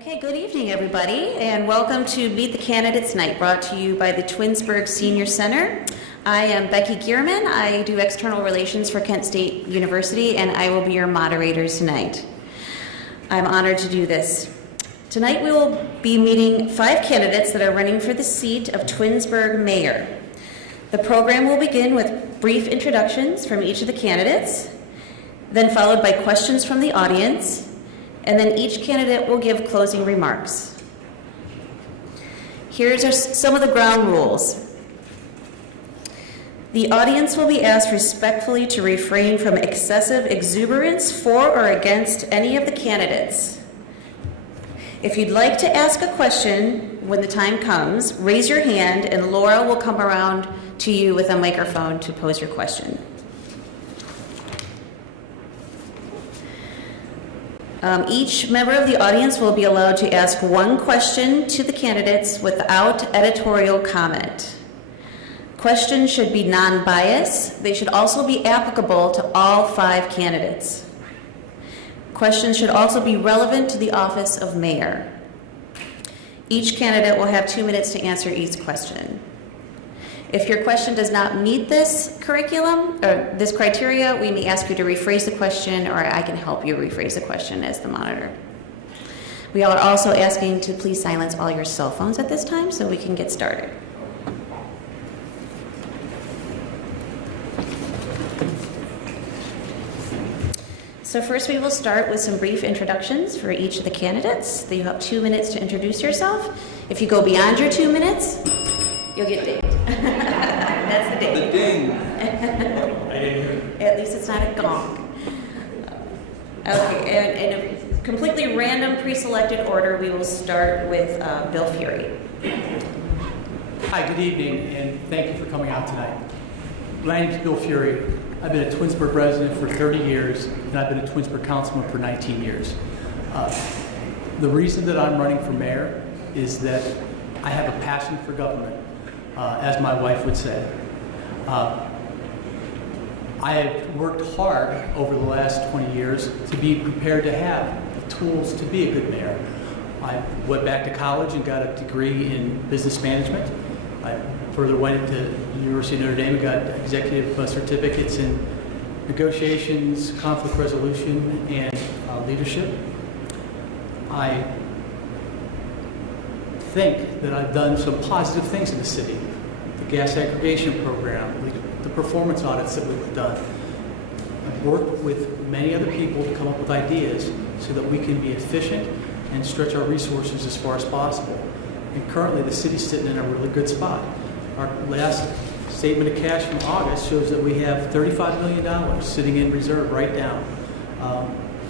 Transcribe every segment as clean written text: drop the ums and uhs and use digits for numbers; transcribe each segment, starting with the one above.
Okay, good evening, everybody, and welcome to Meet the Candidates Night, brought to you by the Twinsburg Senior Center. I am Becky Gierman. I do external relations for Kent State University, and I will be your moderator tonight. I'm honored to do this. Tonight we will be meeting 5 candidates that are running for the seat of Twinsburg Mayor. The program will begin with brief introductions from each of the candidates, then followed by questions from the audience, and then each candidate will give closing remarks. Here's some of the ground rules. The audience will be asked respectfully to refrain from excessive exuberance for or against any of the candidates. If you'd like to ask a question when the time comes, raise your hand and Laura will come around to you with a microphone to pose your question. Each member of the audience will be allowed to ask one question to the candidates without editorial comment. Questions should be non-biased. They should also be applicable to all 5 candidates. Questions should also be relevant to the office of mayor. Each candidate will have 2 minutes to answer each question. If your question does not meet this curriculum or this criteria, we may ask you to rephrase the question, or I can help you rephrase the question as the monitor. We are also asking to please silence all your cell phones at this time so we can get started. So first we will start with some brief introductions for each of the candidates. You have 2 minutes to introduce yourself. If you go beyond your 2 minutes, you'll get dinged. That's the ding. The ding. I didn't hear it. At least it's not a gong. Okay, in a completely random pre-selected order, we will start with Bill Fury. Hi, good evening, and thank you for coming out tonight. My name is Bill Fury. I've been a Twinsburg resident for 30 years, and I've been a Twinsburg councilman for 19 years. The reason that I'm running for mayor is that I have a passion for government, as my wife would say. I have worked hard over the last 20 years to be prepared to have the tools to be a good mayor. I went back to college and got a degree in business management. I further went to the University of Notre Dame and got executive certificates in negotiations, conflict resolution, and leadership. I think that I've done some positive things in the city. The gas aggregation program, the performance audits that we've done. I've worked with many other people to come up with ideas so that we can be efficient and stretch our resources as far as possible. And currently the city's sitting in a really good spot. Our last statement of cash from August shows that we have $35 million sitting in reserve right now.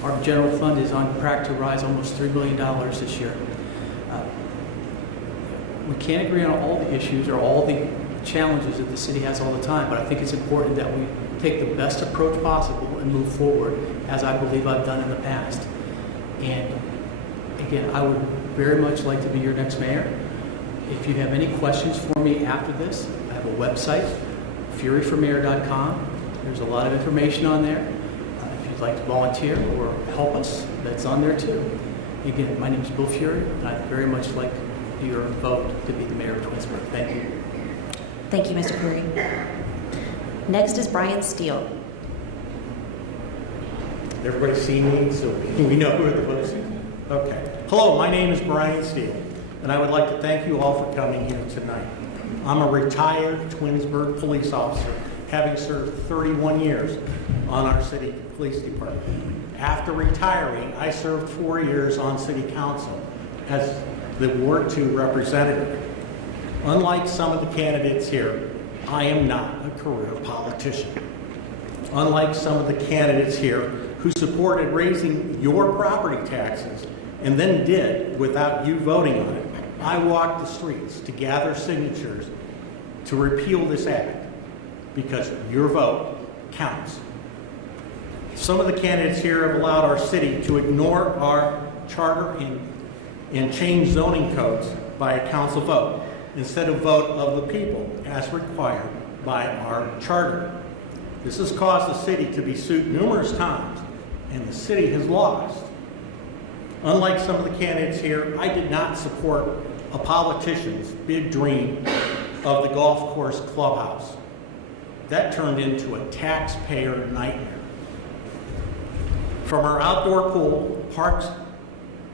Our general fund is on track to rise almost $3 billion this year. We can't agree on all the issues or all the challenges that the city has all the time, but I think it's important that we take the best approach possible and move forward, as I believe I've done in the past. And again, I would very much like to be your next mayor. If you have any questions for me after this, I have a website, furyformayor.com. There's a lot of information on there. If you'd like to volunteer or help us, that's on there too. Again, my name is Bill Fury, and I'd very much like your vote to be the mayor of Twinsburg. Thank you. Thank you, Mr. Fury. Next is Brian Steele. Everybody see me so we know who the votes are? Okay. Hello, my name is Brian Steele, and I would like to thank you all for coming here tonight. I'm a retired Twinsburg police officer, having served 31 years on our city police department. After retiring, I served 4 years on city council as the Ward 2 representative. Unlike some of the candidates here, I am not a career politician. Unlike some of the candidates here who supported raising your property taxes and then did without you voting on it, I walked the streets to gather signatures to repeal this act because your vote counts. Some of the candidates here have allowed our city to ignore our charter and change zoning codes by a council vote instead of vote of the people as required by our charter. This has caused the city to be sued numerous times, and the city has lost. Unlike some of the candidates here, I did not support a politician's big dream of the golf course clubhouse. That turned into a taxpayer nightmare. From our outdoor pool, parks,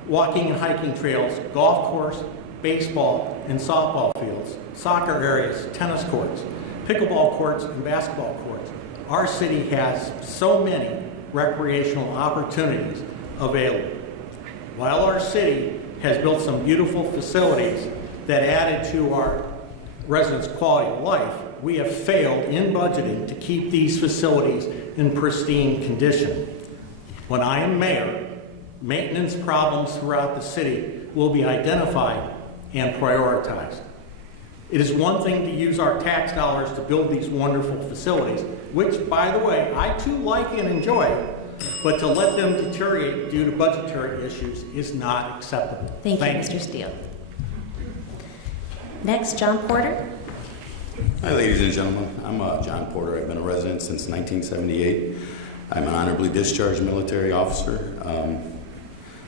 walking and hiking trails, golf course, baseball and softball fields, soccer areas, tennis courts, pickleball courts, and basketball courts, our city has so many recreational opportunities available. While our city has built some beautiful facilities that added to our residents' quality of life, we have failed in budgeting to keep these facilities in pristine condition. When I am mayor, maintenance problems throughout the city will be identified and prioritized. It is one thing to use our tax dollars to build these wonderful facilities, which, by the way, I too like and enjoy, but to let them deteriorate due to budgetary issues is not acceptable. Thank you, Mr. Steele. Next, John Porter. Hi, ladies and gentlemen. I'm John Porter. I've been a resident since 1978. I'm an honorably discharged military officer.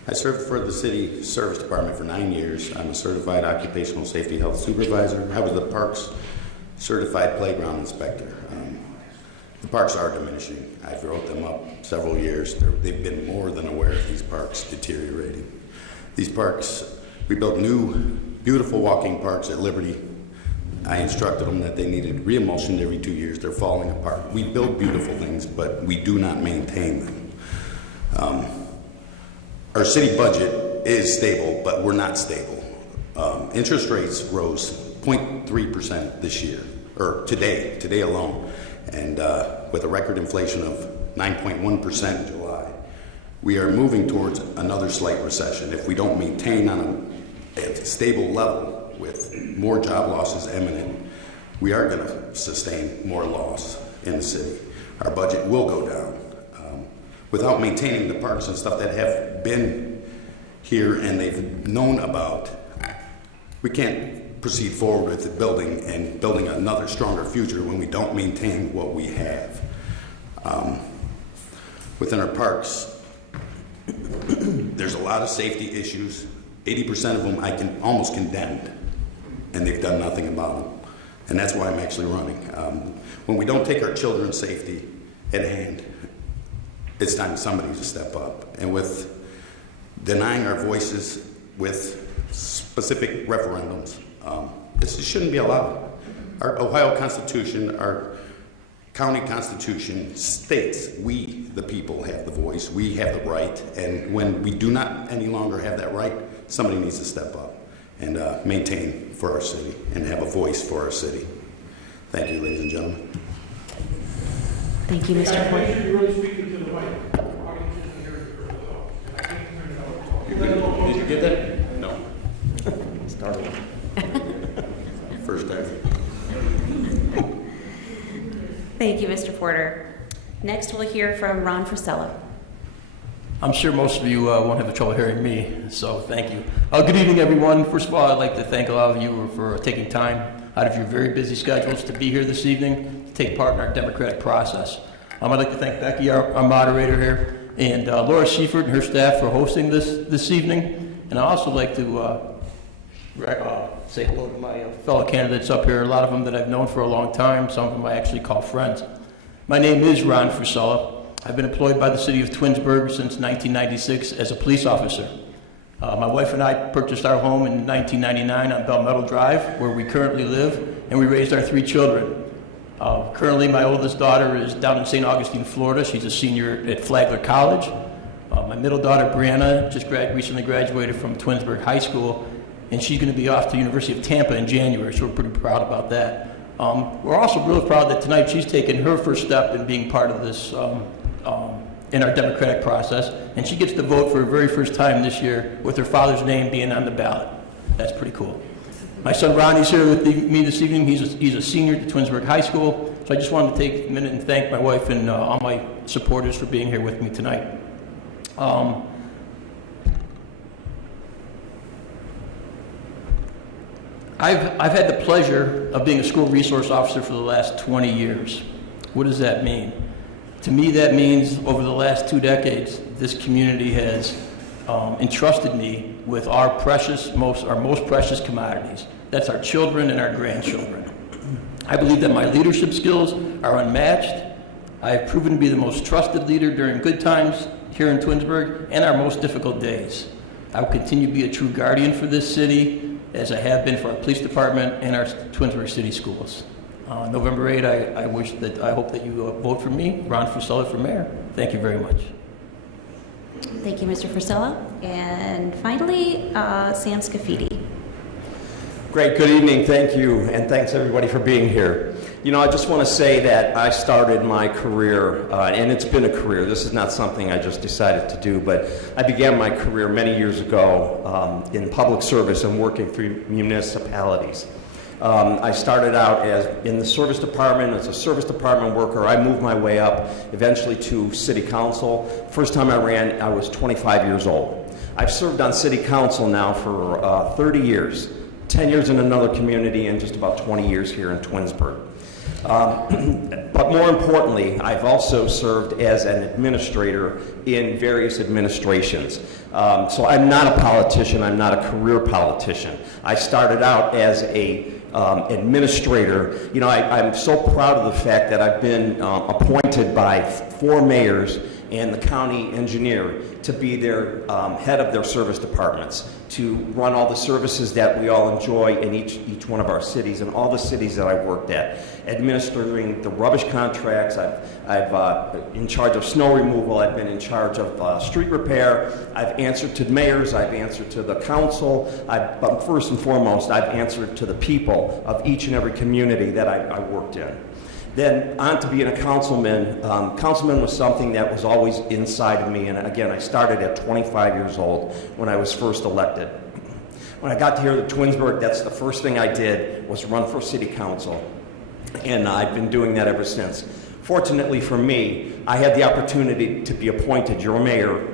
I served for the city service department for 9 years. I'm a certified occupational safety health supervisor. I was the parks certified playground inspector. The parks are diminishing. I've wrote them up several years. They've been more than aware of these parks deteriorating. These parks, we built new, beautiful walking parks at Liberty. I instructed them that they needed re-emulsioned every 2 years. They're falling apart. We build beautiful things, but we do not maintain them. Our city budget is stable, but we're not stable. Interest rates rose 0.3% this year, or today alone, and with a record inflation of 9.1% in July. We are moving towards another slight recession. If we don't maintain on a stable level with more job losses imminent, we are going to sustain more loss in the city. Our budget will go down. Without maintaining the parks and stuff that have been here and they've known about, we can't proceed forward with the building and building another stronger future when we don't maintain what we have. Within our parks, there's a lot of safety issues. 80% of them I can almost condemned, and they've done nothing about them. And that's why I'm actually running. When we don't take our children's safety at hand, it's time somebody to step up. And with denying our voices with specific referendums, this shouldn't be allowed. Our Ohio Constitution, our county constitution states we, the people, have the voice, we have the right, and when we do not any longer have that right, somebody needs to step up and maintain for our city and have a voice for our city. Thank you, ladies and gentlemen. Thank you, Mr. Porter. Make sure you're really speaking to the mic. Did you get that? No. Started. First time. Thank you, Mr. Porter. Next, we'll hear from Ron Frisella. I'm sure most of you won't have trouble hearing me, so thank you. Good evening, everyone. First of all, I'd like to thank a lot of you for taking time out of your very busy schedules to be here this evening to take part in our democratic process. I'd like to thank Becky, our moderator here, and Laura Seifert and her staff for hosting this evening. And I'd also like to say hello to my fellow candidates up here, a lot of them that I've known for a long time, some of them I actually call friends. My name is Ron Frisella. I've been employed by the city of Twinsburg since 1996 as a police officer. My wife and I purchased our home in 1999 on Bellmetal Drive, where we currently live, and we raised our 3 children. Currently, my oldest daughter is down in St. Augustine, Florida. She's a senior at Flagler College. My middle daughter, Brianna, just recently graduated from Twinsburg High School, and she's going to be off to the University of Tampa in January, so we're pretty proud about that. We're also really proud that tonight she's taken her first step in being part of this in our democratic process, and she gets to vote for her very first time this year with her father's name being on the ballot. That's pretty cool. My son Ronnie's here with me this evening. He's a senior at Twinsburg High School, so I just wanted to take a minute and thank my wife and all my supporters for being here with me tonight. I've had the pleasure of being a school resource officer for the last 20 years. What does that mean? To me, that means over the last 2 decades, this community has entrusted me with our most precious commodities. That's our children and our grandchildren. I believe that my leadership skills are unmatched. I have proven to be the most trusted leader during good times here in Twinsburg and our most difficult days. I will continue to be a true guardian for this city, as I have been for our police department and our Twinsburg City Schools. November 8, I hope that you vote for me, Ron Fusella, for mayor. Thank you very much. Thank you, Mr. Frisella. And finally, Sam Scafidi. Great, good evening, thank you, and thanks everybody for being here. You know, I just want to say that I started my career, and it's been a career. This is not something I just decided to do, but I began my career many years ago in public service and working for municipalities. I started out in the service department as a service department worker. I moved my way up eventually to city council. First time I ran, I was 25 years old. I've served on city council now for 30 years, 10 years in another community, and just about 20 years here in Twinsburg. But more importantly, I've also served as an administrator in various administrations. So I'm not a politician, I'm not a career politician. I started out as a administrator. You know, I'm so proud of the fact that I've been appointed by 4 mayors and the county engineer to be their head of their service departments, to run all the services that we all enjoy in each one of our cities and all the cities that I worked at, administering the rubbish contracts. I've in charge of snow removal. I've been in charge of street repair. I've answered to mayors. I've answered to the council. But first and foremost, I've answered to the people of each and every community that I worked in. Then on to being a councilman. Councilman was something that was always inside of me, and again, I started at 25 years old when I was first elected. When I got here to Twinsburg, that's the first thing I did was run for city council, and I've been doing that ever since. Fortunately for me, I had the opportunity to be appointed your mayor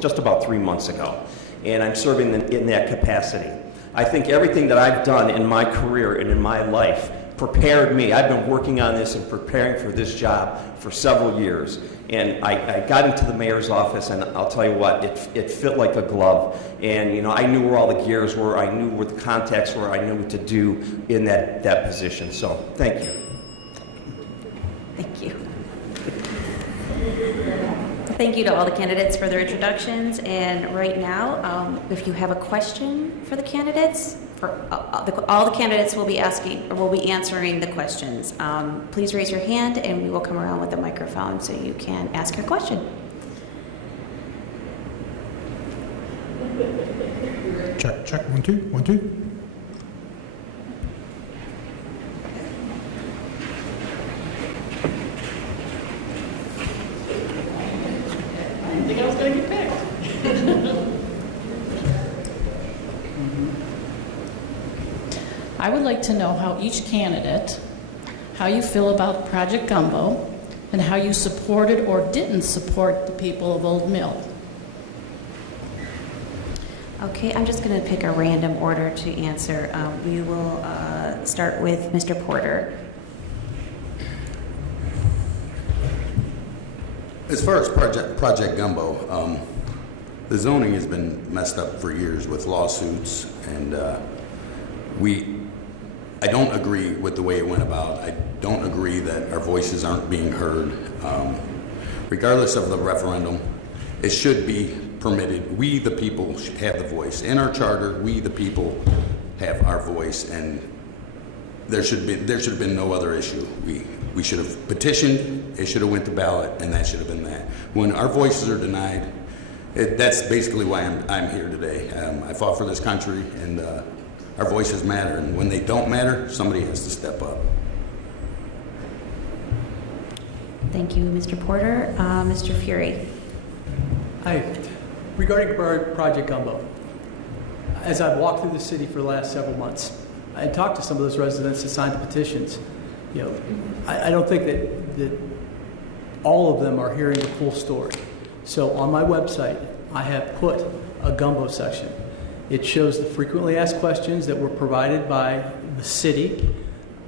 just about 3 months ago, and I'm serving in that capacity. I think everything that I've done in my career and in my life prepared me. I've been working on this and preparing for this job for several years. And I got into the mayor's office, and I'll tell you what, it fit like a glove. And you know, I knew where all the gears were, I knew where the contacts were, I knew what to do in that position. So, thank you. Thank you. Thank you to all the candidates for their introductions. And right now, if you have a question for the candidates, all the candidates will be answering the questions. Please raise your hand, and we will come around with the microphone so you can ask your question. Check, 1, 2, 1, 2. I think I was going to get picked. I would like to know how each candidate, how you feel about Project Gumbo, and how you supported or didn't support the people of Old Mill. Okay, I'm just going to pick a random order to answer. We will start with Mr. Porter. As far as Project Gumbo, the zoning has been messed up for years with lawsuits, and I don't agree with the way it went about. I don't agree that our voices aren't being heard. Regardless of the referendum, it should be permitted. We, the people, should have the voice. In our charter, we, the people, have our voice, and there should have been no other issue. We should have petitioned, it should have went to ballot, and that should have been that. When our voices are denied, that's basically why I'm here today. I fought for this country, and our voices matter, and when they don't matter, somebody has to step up. Thank you, Mr. Porter. Mr. Fury. Hi. Regarding Project Gumbo, as I've walked through the city for the last several months, I talked to some of those residents that signed the petitions. You know, I don't think that all of them are hearing the full story. So on my website, I have put a Gumbo section. It shows the frequently asked questions that were provided by the city.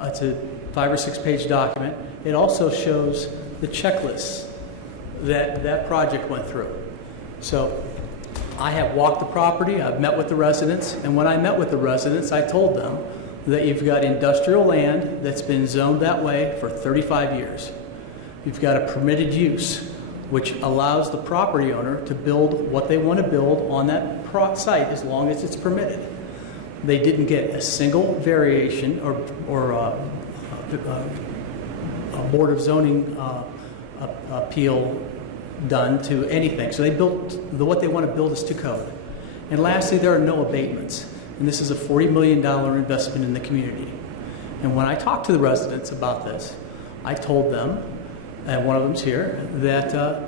It's a 5 or 6 page document. It also shows the checklists that project went through. So I have walked the property, I've met with the residents, and when I met with the residents, I told them that you've got industrial land that's been zoned that way for 35 years. You've got a permitted use, which allows the property owner to build what they want to build on that site as long as it's permitted. They didn't get a single variation or a Board of Zoning appeal done to anything. So they built, what they want to build is to code. And lastly, there are no abatements. And this is a $40 million investment in the community. And when I talked to the residents about this, I told them, and one of them's here, that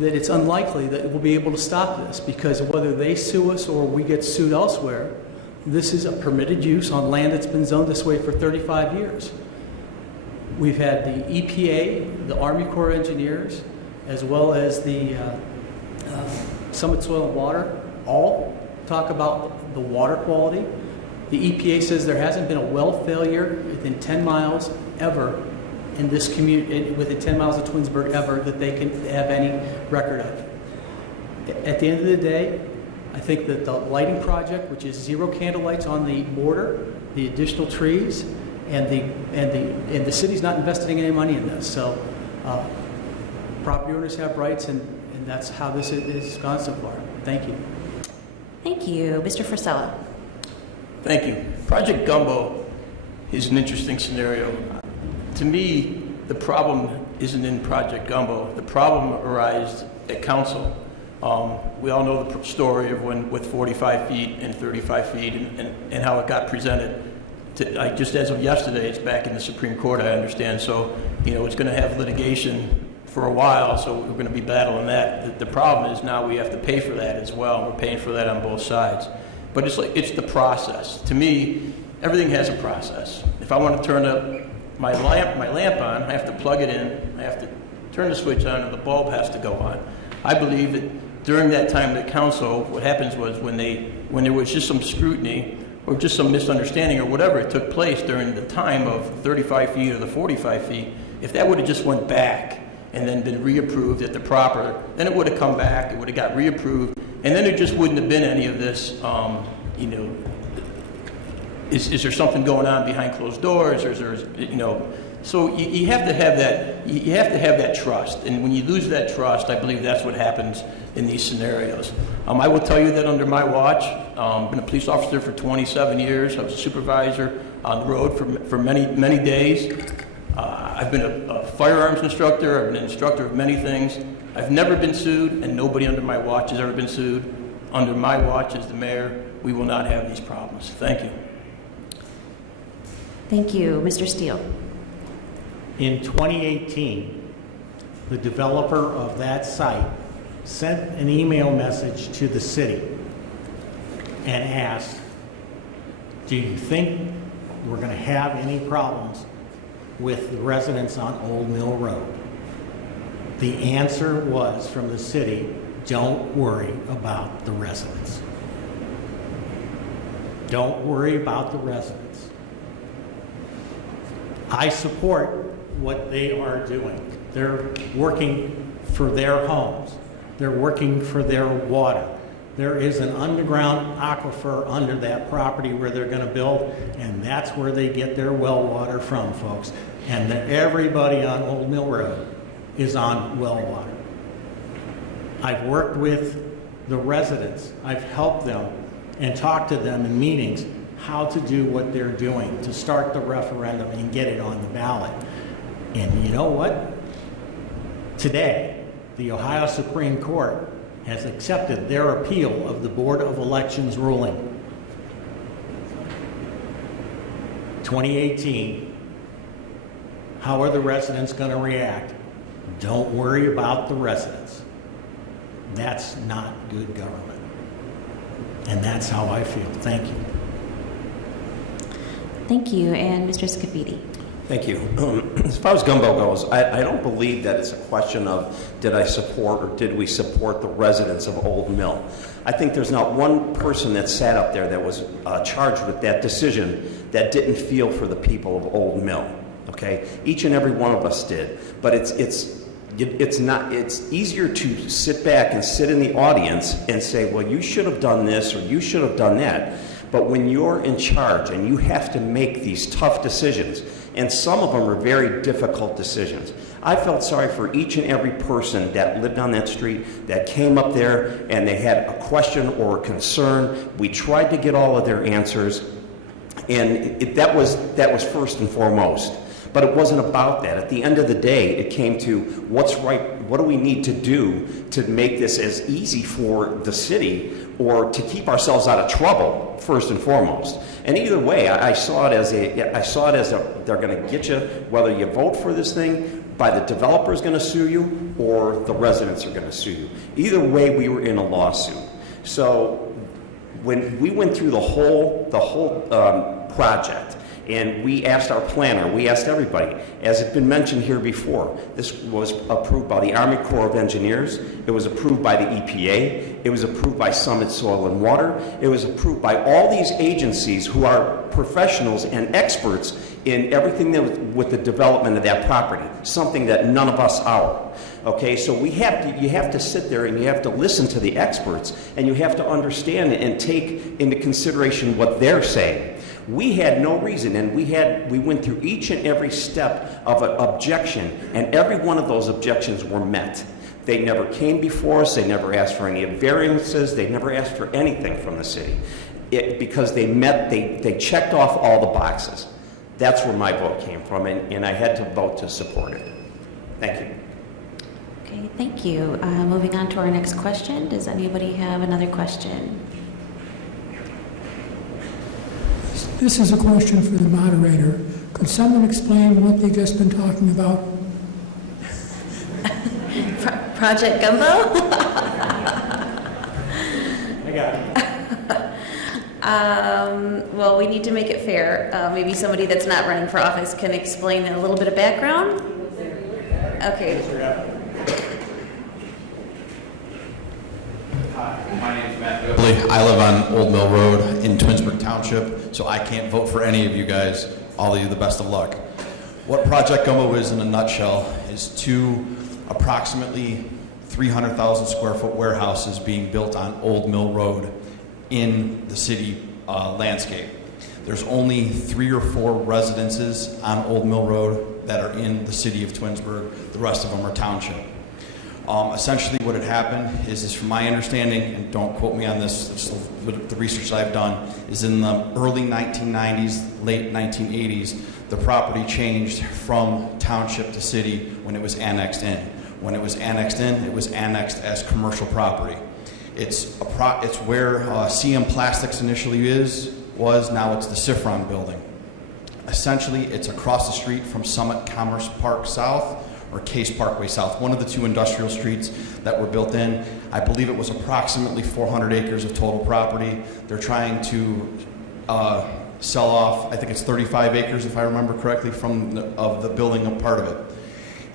it's unlikely that we'll be able to stop this, because whether they sue us or we get sued elsewhere, this is a permitted use on land that's been zoned this way for 35 years. We've had the EPA, the Army Corps of Engineers, as well as the Summit Soil and Water, all talk about the water quality. The EPA says there hasn't been a well failure within 10 miles ever in this community, within 10 miles of Twinsburg ever, that they can have any record of. At the end of the day, I think that the lighting project, which is 0 candle lights on the border, the additional trees, and the city's not investing any money in this. So property owners have rights, and that's how this has gone so far. Thank you. Thank you. Mr. Frisella. Thank you. Project Gumbo is an interesting scenario. To me, the problem isn't in Project Gumbo. The problem arose at council. We all know the story of when with 45 feet and 35 feet and how it got presented. Just as of yesterday, it's back in the Supreme Court, I understand. So, it's going to have litigation for a while, so we're going to be battling that. The problem is now we have to pay for that as well. We're paying for that on both sides. But it's the process. To me, everything has a process. If I want to turn up my lamp on, I have to plug it in, I have to turn the switch on, and the bulb has to go on. I believe that during that time at council, what happens was when there was just some scrutiny or just some misunderstanding or whatever it took place during the time of 35 feet or the 45 feet, if that would have just went back and then been reapproved at the proper, then it would have come back, it would have got reapproved, and then there just wouldn't have been any of this, is there something going on behind closed doors, or is there, so you have to have that, you have to have that trust, and when you lose that trust, I believe that's what happens in these scenarios. I will tell you that under my watch, I've been a police officer for 27 years, I was a supervisor on the road for many, many days. I've been a firearms instructor, I've been an instructor of many things. I've never been sued, and nobody under my watch has ever been sued. Under my watch as the mayor, we will not have these problems. Thank you. Thank you. Mr. Steele. In 2018, the developer of that site sent an email message to the city and asked, do you think we're going to have any problems with the residents on Old Mill Road? The answer was from the city, don't worry about the residents. Don't worry about the residents. I support what they are doing. They're working for their homes. They're working for their water. There is an underground aquifer under that property where they're going to build, and that's where they get their well water from, folks. And everybody on Old Mill Road is on well water. I've worked with the residents. I've helped them and talked to them in meetings how to do what they're doing to start the referendum and get it on the ballot. And you know what? Today, the Ohio Supreme Court has accepted their appeal of the Board of Elections ruling. 2018, how are the residents going to react? Don't worry about the residents. That's not good government. And that's how I feel. Thank you. Thank you. And Mr. Scafidi. Thank you. As far as Gumbo goes, I don't believe that it's a question of did I support or did we support the residents of Old Mill. I think there's not one person that sat up there that was charged with that decision that didn't feel for the people of Old Mill. Okay, each and every one of us did. But it's It's easier to sit back and sit in the audience and say, well, you should have done this or you should have done that. But when you're in charge and you have to make these tough decisions, and some of them are very difficult decisions, I felt sorry for each and every person that lived on that street, that came up there and they had a question or a concern. We tried to get all of their answers, and that was first and foremost. But it wasn't about that. At the end of the day, it came to what's right, what do we need to do to make this as easy for the city or to keep ourselves out of trouble, first and foremost. And either way, I saw it as they're going to get you, whether you vote for this thing, by the developer's going to sue you or the residents are going to sue you. Either way, we were in a lawsuit. So when we went through the whole project, and we asked our planner, we asked everybody, as it's been mentioned here before, this was approved by the Army Corps of Engineers, it was approved by the EPA, it was approved by Summit Soil and Water, it was approved by all these agencies who are professionals and experts in everything that was with the development of that property, something that none of us are. Okay, so you have to sit there and you have to listen to the experts and you have to understand and take into consideration what they're saying. We had no reason, and we went through each and every step of an objection, and every one of those objections were met. They never came before us, they never asked for any variances, they never asked for anything from the city. Because they checked off all the boxes. That's where my vote came from, and I had to vote to support it. Thank you. Okay, thank you. Moving on to our next question. Does anybody have another question? This is a question for the moderator. Could someone explain what they've just been talking about? Project Gumbo? I got it. Well, we need to make it fair. Maybe somebody that's not running for office can explain a little bit of background? Okay. Hi, my name is Matt Gobley. I live on Old Mill Road in Twinsburg Township, so I can't vote for any of you guys. All of you, the best of luck. What Project Gumbo is in a nutshell is two approximately 300,000 square foot warehouses being built on Old Mill Road in the city landscape. There's only 3 or 4 residences on Old Mill Road that are in the city of Twinsburg. The rest of them are township. Essentially what had happened is from my understanding, and don't quote me on this, it's the research that I've done, is in the early 1990s, late 1980s, the property changed from township to city when it was annexed in. When it was annexed in, it was annexed as commercial property. It's where CM Plastics initially was, now it's the Sifron building. Essentially, it's across the street from Summit Commerce Park South, or Case Parkway South, one of the 2 industrial streets that were built in. I believe it was approximately 400 acres of total property. They're trying to sell off, I think it's 35 acres if I remember correctly, of the building a part of it.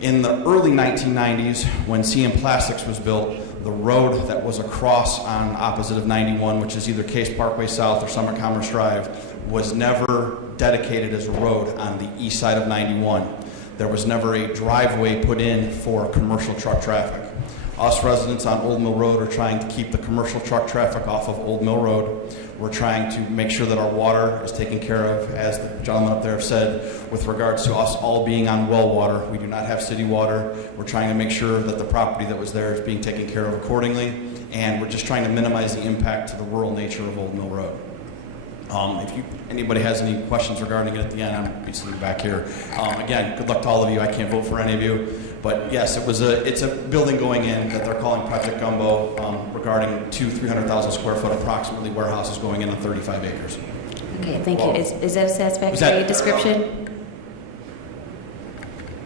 In the early 1990s, when CM Plastics was built, the road that was across on opposite of 91, which is either Case Parkway South or Summit Commerce Drive, was never dedicated as a road on the east side of 91. There was never a driveway put in for commercial truck traffic. Us residents on Old Mill Road are trying to keep the commercial truck traffic off of Old Mill Road. We're trying to make sure that our water is taken care of, as the gentleman up there have said, with regards to us all being on well water. We do not have city water. We're trying to make sure that the property that was there is being taken care of accordingly, and we're just trying to minimize the impact to the rural nature of Old Mill Road. If anybody has any questions regarding it at the end, I'll be sitting back here. Again, good luck to all of you. I can't vote for any of you. But yes, it's a building going in that they're calling Project Gumbo regarding 2 300,000 square foot approximately warehouses going in on 35 acres. Okay, thank you. Is that a satisfactory description?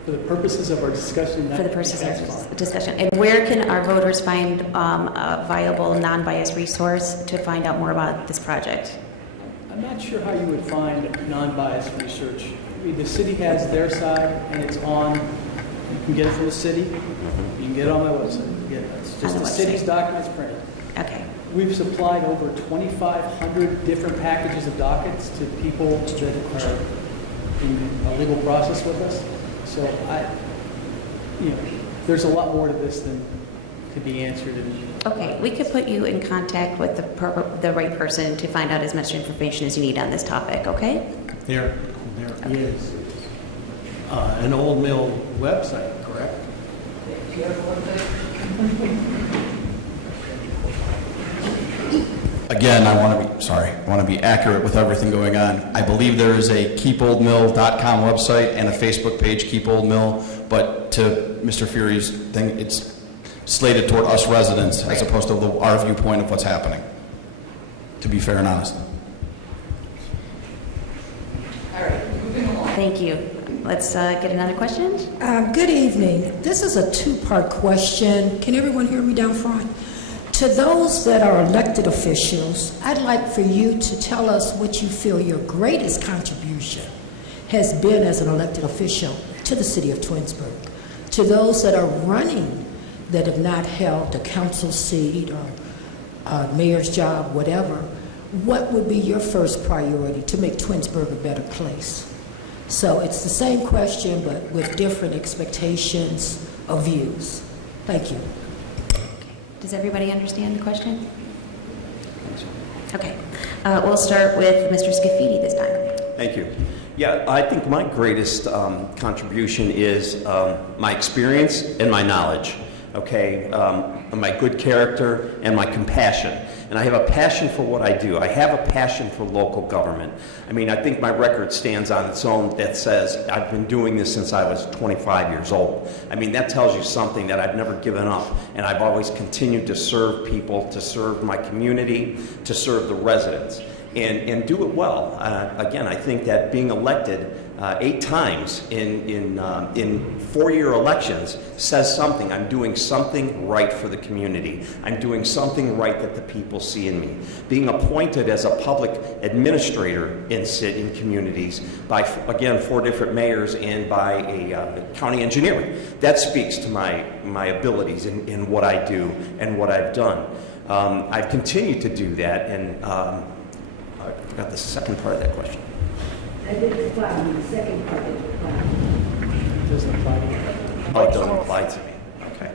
For the purposes of our discussion. For the purposes of discussion. And where can our voters find a viable, non-biased resource to find out more about this project? I'm not sure how you would find non-biased research. I mean, the city has their side, and it's on. You can get it from the city. You can get it on my website. You can get it. It's just the city's documents printed. Okay. We've supplied over 2,500 different packages of dockets to people that are in a legal process with us. So there's a lot more to this than could be answered in. Okay, we could put you in contact with the right person to find out as much information as you need on this topic, okay? There is an Old Mill website, correct? Again, I want to be accurate with everything going on. I believe there is a keepoldmill.com website and a Facebook page, Keep Old Mill, but to Mr. Fury's thing, it's slated toward us residents as opposed to our viewpoint of what's happening, to be fair and honest. Thank you. Let's get another question. Good evening. This is a two-part question. Can everyone hear me down front? To those that are elected officials, I'd like for you to tell us what you feel your greatest contribution has been as an elected official to the city of Twinsburg. To those that are running that have not held a council seat or a mayor's job, whatever, what would be your first priority to make Twinsburg a better place? So it's the same question, but with different expectations of views. Thank you. Does everybody understand the question? Okay. We'll start with Mr. Scafidi this time. Thank you. Yeah, I think my greatest contribution is my experience and my knowledge, okay? My good character and my compassion. And I have a passion for what I do. I have a passion for local government. I mean, I think my record stands on its own that says I've been doing this since I was 25 years old. I mean, that tells you something that I've never given up. And I've always continued to serve people, to serve my community, to serve the residents, and do it well. Again, I think that being elected 8 times in 4-year elections says something. I'm doing something right for the community. I'm doing something right that the people see in me. Being appointed as a public administrator in communities by, again, 4 different mayors and by a county engineer, that speaks to my abilities in what I do and what I've done. I've continued to do that, and I forgot the second part of that question. I didn't apply. The second part didn't apply. Doesn't apply to you. Oh, it doesn't apply to me. Okay.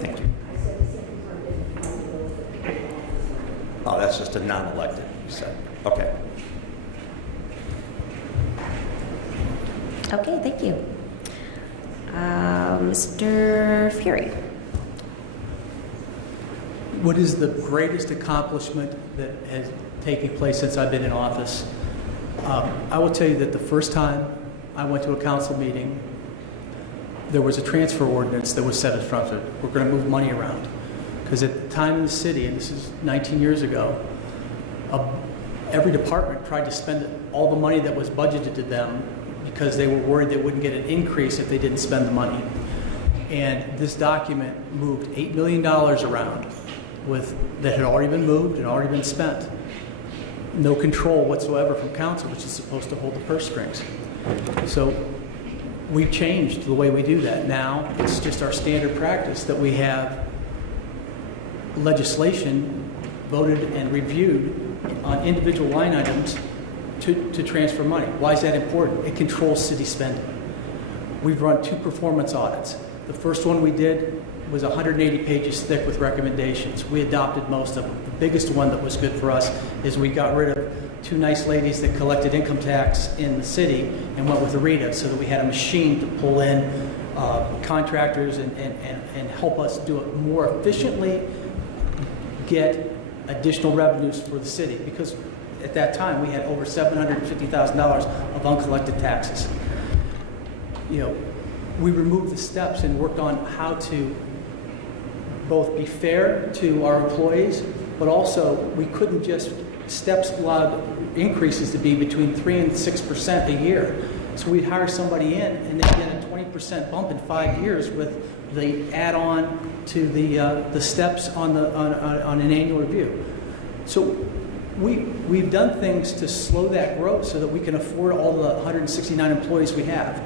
Thank you. Oh, that's just a non-elected, you said. Okay. Okay, thank you. Mr. Fury. What is the greatest accomplishment that has taken place since I've been in office? I will tell you that the first time I went to a council meeting, there was a transfer ordinance that was set in front of it. We're going to move money around. Because at the time in the city, and this is 19 years ago, every department tried to spend all the money that was budgeted to them because they were worried they wouldn't get an increase if they didn't spend the money. And this document moved $8 million around that had already been moved and already been spent. No control whatsoever from council, which is supposed to hold the purse strings. So we've changed the way we do that. Now it's just our standard practice that we have legislation voted and reviewed on individual line items to transfer money. Why is that important? It controls city spending. We've run 2 performance audits. The first one we did was 180 pages thick with recommendations. We adopted most of them. The biggest one that was good for us is we got rid of 2 nice ladies that collected income tax in the city and went with Rita, so that we had a machine to pull in contractors and help us do it more efficiently, get additional revenues for the city. Because at that time, we had over $750,000 of uncollected taxes. You know, we removed the steps and worked on how to both be fair to our employees, but also we couldn't just, steps allowed increases to be between 3% and 6% a year. So we'd hire somebody in and they'd get a 20% bump in 5 years with the add-on to the steps on an annual review. So we've done things to slow that growth so that we can afford all the 169 employees we have.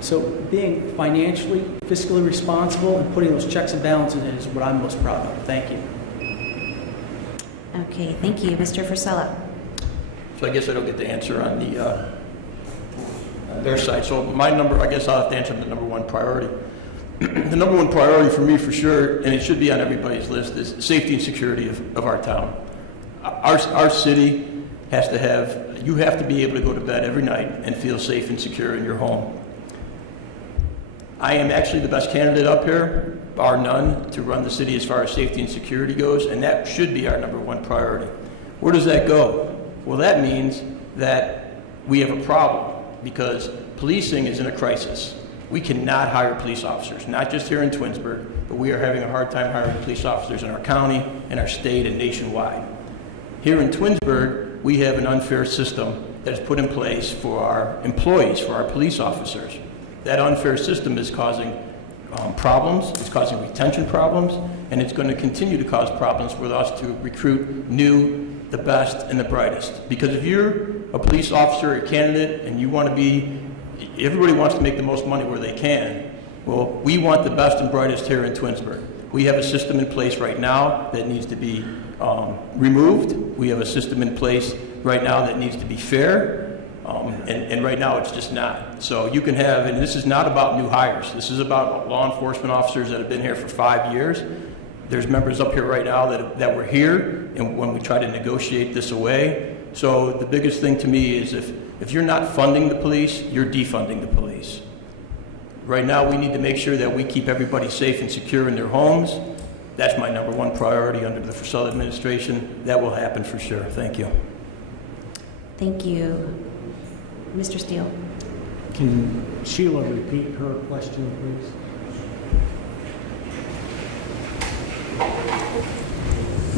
So being financially, fiscally responsible and putting those checks and balances in is what I'm most proud of. Thank you. Okay, thank you. Mr. Frisella. So I guess I don't get the answer on their side. So my number, I guess I'll have to answer the number 1 priority. The number one priority for me, for sure, and it should be on everybody's list, is safety and security of our town. Our city has to have, you have to be able to go to bed every night and feel safe and secure in your home. I am actually the best candidate up here, bar none, to run the city as far as safety and security goes, and that should be our number one priority. Where does that go? Well, that means that we have a problem because policing is in a crisis. We cannot hire police officers, not just here in Twinsburg, but we are having a hard time hiring police officers in our county, in our state, and nationwide. Here in Twinsburg, we have an unfair system that is put in place for our employees, for our police officers. That unfair system is causing problems, it's causing retention problems, and it's going to continue to cause problems with us to recruit the best and the brightest. Because if you're a police officer, a candidate, and you want to be, everybody wants to make the most money where they can. Well, we want the best and brightest here in Twinsburg. We have a system in place right now that needs to be removed. We have a system in place right now that needs to be fair, and right now it's just not. So you can have, and this is not about new hires. This is about law enforcement officers that have been here for 5 years. There's members up here right now that were here, and when we try to negotiate this away. So the biggest thing to me is if you're not funding the police, you're defunding the police. Right now, we need to make sure that we keep everybody safe and secure in their homes. That's my number one priority under the Fursell administration. That will happen for sure. Thank you. Thank you. Mr. Steele. Can Sheila repeat her question, please?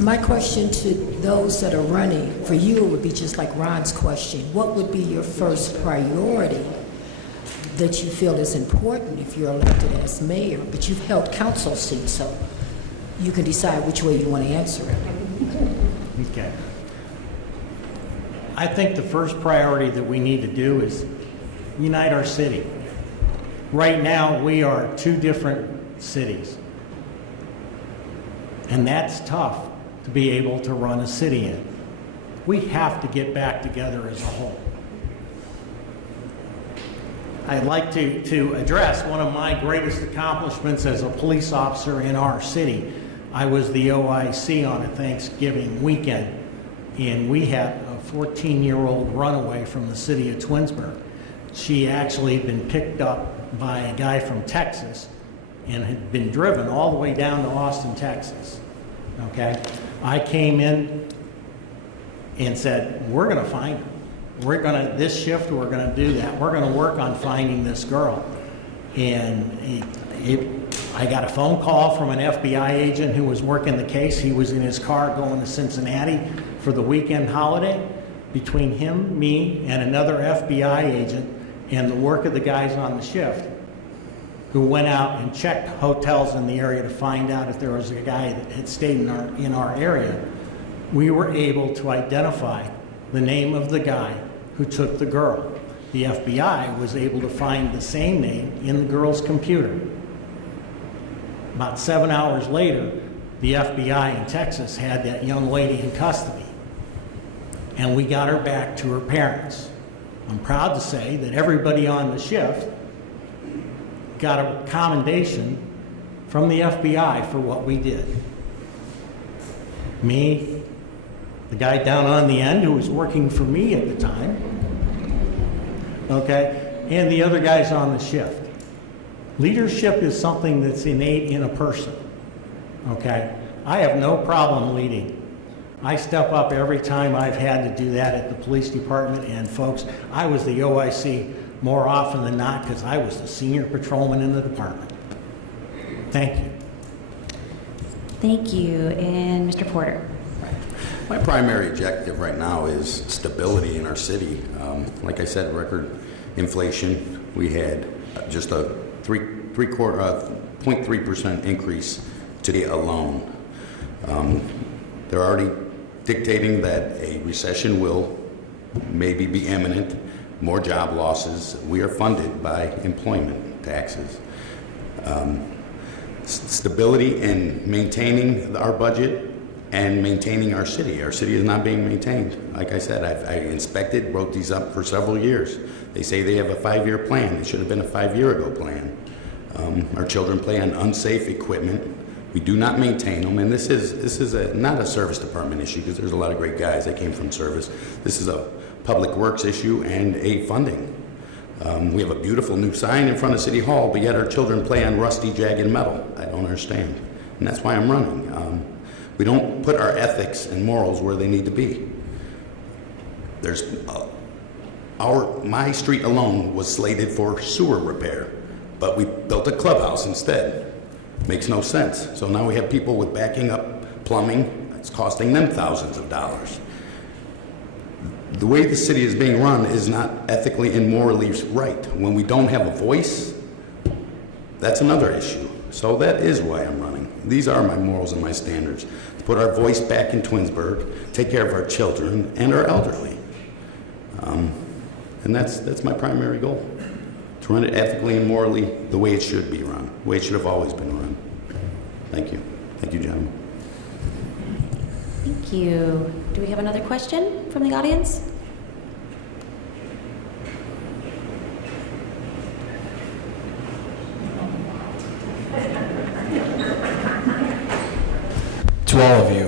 My question to those that are running, for you, it would be just like Ron's question. What would be your first priority that you feel is important if you're elected as mayor, but you've held council seats, so you can decide which way you want to answer it. Okay. I think the first priority that we need to do is unite our city. Right now, we are two different cities. And that's tough to be able to run a city in. We have to get back together as a whole. I'd like to address one of my greatest accomplishments as a police officer in our city. I was the OIC on a Thanksgiving weekend, and we had a 14-year-old runaway from the city of Twinsburg. She actually had been picked up by a guy from Texas and had been driven all the way down to Austin, Texas. Okay? I came in and said, we're going to find her. This shift, we're going to do that. We're going to work on finding this girl. And I got a phone call from an FBI agent who was working the case. He was in his car going to Cincinnati for the weekend holiday. Between him, me, and another FBI agent, and the work of the guys on the shift, who went out and checked hotels in the area to find out if there was a guy that had stayed in our area, we were able to identify the name of the guy who took the girl. The FBI was able to find the same name in the girl's computer. About 7 hours later, the FBI in Texas had that young lady in custody, and we got her back to her parents. I'm proud to say that everybody on the shift got a commendation from the FBI for what we did. Me, the guy down on the end who was working for me at the time, okay, and the other guys on the shift. Leadership is something that's innate in a person, okay? I have no problem leading. I step up every time I've had to do that at the police department, and folks, I was the OIC more often than not because I was the senior patrolman in the department. Thank you. Thank you. And Mr. Porter. My primary objective right now is stability in our city. Like I said, record inflation. We had just a 0.3% increase today alone. They're already dictating that a recession will maybe be imminent, more job losses. We are funded by employment taxes. Stability in maintaining our budget and maintaining our city. Our city is not being maintained. Like I said, I inspected, wrote these up for several years. They say they have a 5-year plan. It should have been a 5-year ago plan. Our children play on unsafe equipment. We do not maintain them, and this is not a service department issue because there's a lot of great guys that came from service. This is a public works issue and a funding. We have a beautiful new sign in front of City Hall, but yet our children play on rusty, jagged metal. I don't understand, and that's why I'm running. We don't put our ethics and morals where they need to be. There's my street alone was slated for sewer repair, but we built a clubhouse instead. Makes no sense. So now we have people with backing up plumbing. It's costing them thousands of dollars. The way the city is being run is not ethically and morally right. When we don't have a voice, that's another issue. So that is why I'm running. These are my morals and my standards. To put our voice back in Twinsburg, take care of our children and our elderly. And that's my primary goal. To run it ethically and morally the way it should be run, the way it should have always been run. Thank you. Thank you, gentlemen. Thank you. Do we have another question from the audience? To all of you,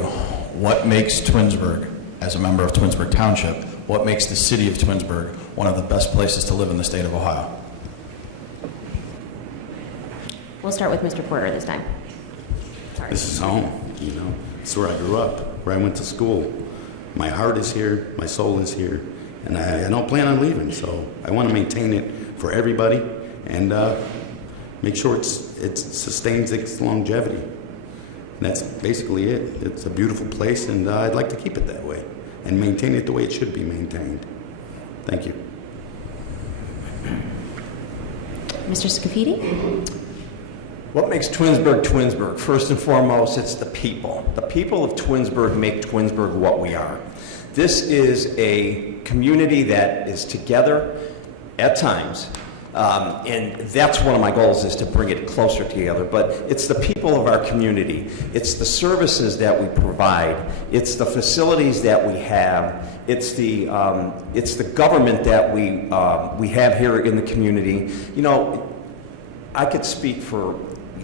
what makes Twinsburg, as a member of Twinsburg Township, what makes the city of Twinsburg one of the best places to live in the state of Ohio? We'll start with Mr. Porter this time. Sorry. This is home, you know. It's where I grew up, where I went to school. My heart is here, my soul is here, and I don't plan on leaving, so I want to maintain it for everybody and make sure it sustains its longevity. And that's basically it. It's a beautiful place, and I'd like to keep it that way and maintain it the way it should be maintained. Thank you. Mr. Scafidi? What makes Twinsburg Twinsburg? First and foremost, it's the people. The people of Twinsburg make Twinsburg what we are. This is a community that is together at times, and that's one of my goals, is to bring it closer together. But it's the people of our community. It's the services that we provide. It's the facilities that we have. It's the government that we have here in the community. You know, I could speak for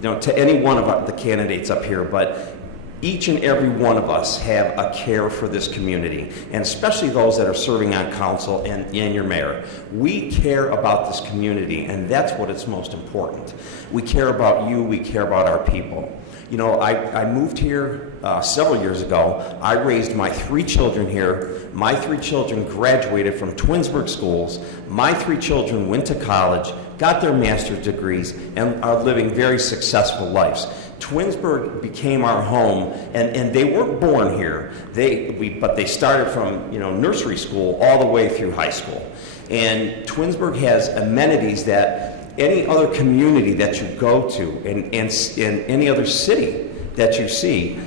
to any one of the candidates up here, but each and every one of us have a care for this community, and especially those that are serving on council and your mayor. We care about this community, and that's what is most important. We care about you, we care about our people. You know, I moved here several years ago. I raised my 3 children here. My 3 children graduated from Twinsburg schools. My 3 children went to college, got their master's degrees, and are living very successful lives. Twinsburg became our home, and they weren't born here. But they started from nursery school all the way through high school. And Twinsburg has amenities that any other community that you go to, and any other city that you see,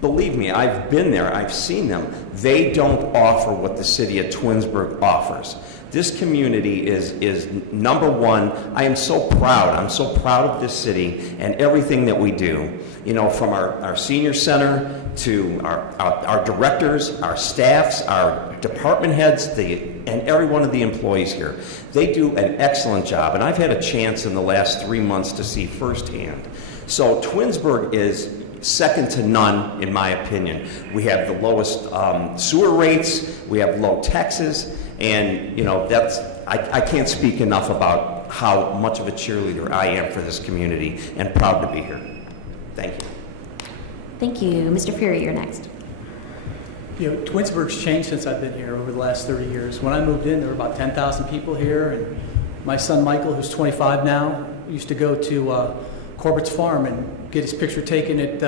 believe me, I've been there, I've seen them. They don't offer what the city of Twinsburg offers. This community is number one. I am so proud. I'm so proud of this city and everything that we do. You know, from our senior center to our directors, our staffs, our department heads, and every one of the employees here. They do an excellent job, and I've had a chance in the last 3 months to see firsthand. So Twinsburg is second to none, in my opinion. We have the lowest sewer rates, we have low taxes, and I can't speak enough about how much of a cheerleader I am for this community, and proud to be here. Thank you. Thank you. Mr. Fury, you're next. You know, Twinsburg's changed since I've been here over the last 30 years. When I moved in, there were about 10,000 people here, and my son Michael, who's 25 now, used to go to Corbett's farm and get his picture taken at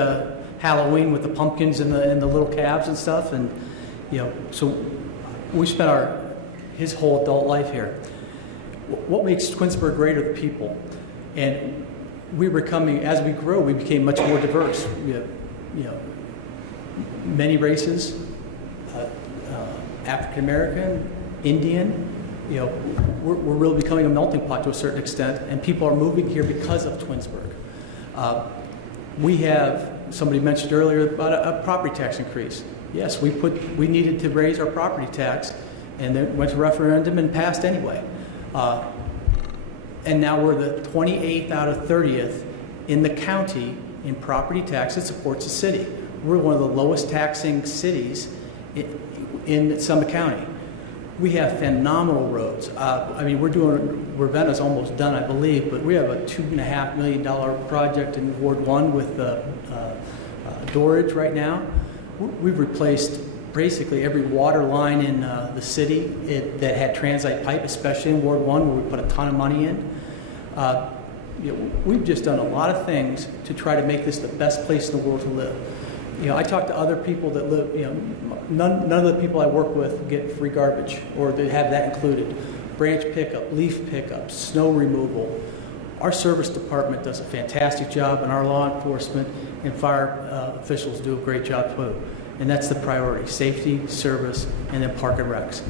Halloween with the pumpkins and the little calves and stuff. And so we spent his whole adult life here. What makes Twinsburg great are the people, and as we grow, we became much more diverse. We have many races, African American, Indian. We're really becoming a melting pot to a certain extent, and people are moving here because of Twinsburg. We have, somebody mentioned earlier about a property tax increase. Yes, we needed to raise our property tax, and then went to referendum and passed anyway. And now we're the 28th out of 30th in the county in property tax that supports the city. We're one of the lowest taxing cities in Summit County. We have phenomenal roads. I mean, Ravenna's almost done, I believe, but we have a $2.5 million project in Ward 1 with Dorridge right now. We've replaced basically every water line in the city that had transite pipe, especially in Ward 1 where we put a ton of money in. We've just done a lot of things to try to make this the best place in the world to live. I talk to other people that live, none of the people I work with get free garbage or they have that included. Branch pickup, leaf pickup, snow removal. Our service department does a fantastic job, and our law enforcement and fire officials do a great job too. And that's the priority: safety, service, and then park and recs.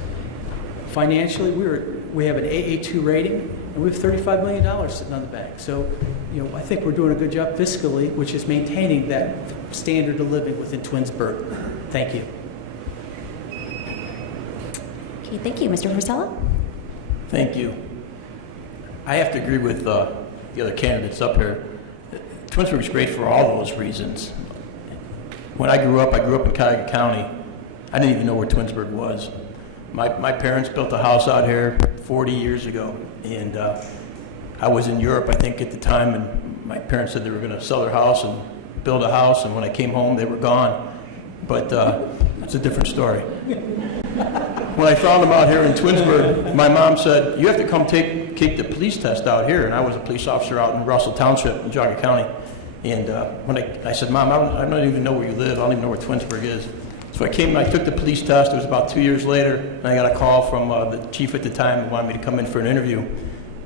Financially, we have an AA2 rating, and we have $35 million sitting on the bank. So, I think we're doing a good job fiscally, which is maintaining that standard of living within Twinsburg. Thank you. Okay, thank you. Mr. Frisella? Thank you. I have to agree with the other candidates up here. Twinsburg is great for all those reasons. When I grew up in Cuyahoga County. I didn't even know where Twinsburg was. My parents built a house out here 40 years ago, and I was in Europe, I think, at the time, and my parents said they were going to sell their house and build a house, and when I came home, they were gone. But it's a different story. When I found them out here in Twinsburg, my mom said, "You have to come take the police test out here," and I was a police officer out in Russell Township in Geauga County. And when I said, "Mom, I don't even know where you live. I don't even know where Twinsburg is." So I came and I took the police test. It was about 2 years later, and I got a call from the chief at the time who wanted me to come in for an interview.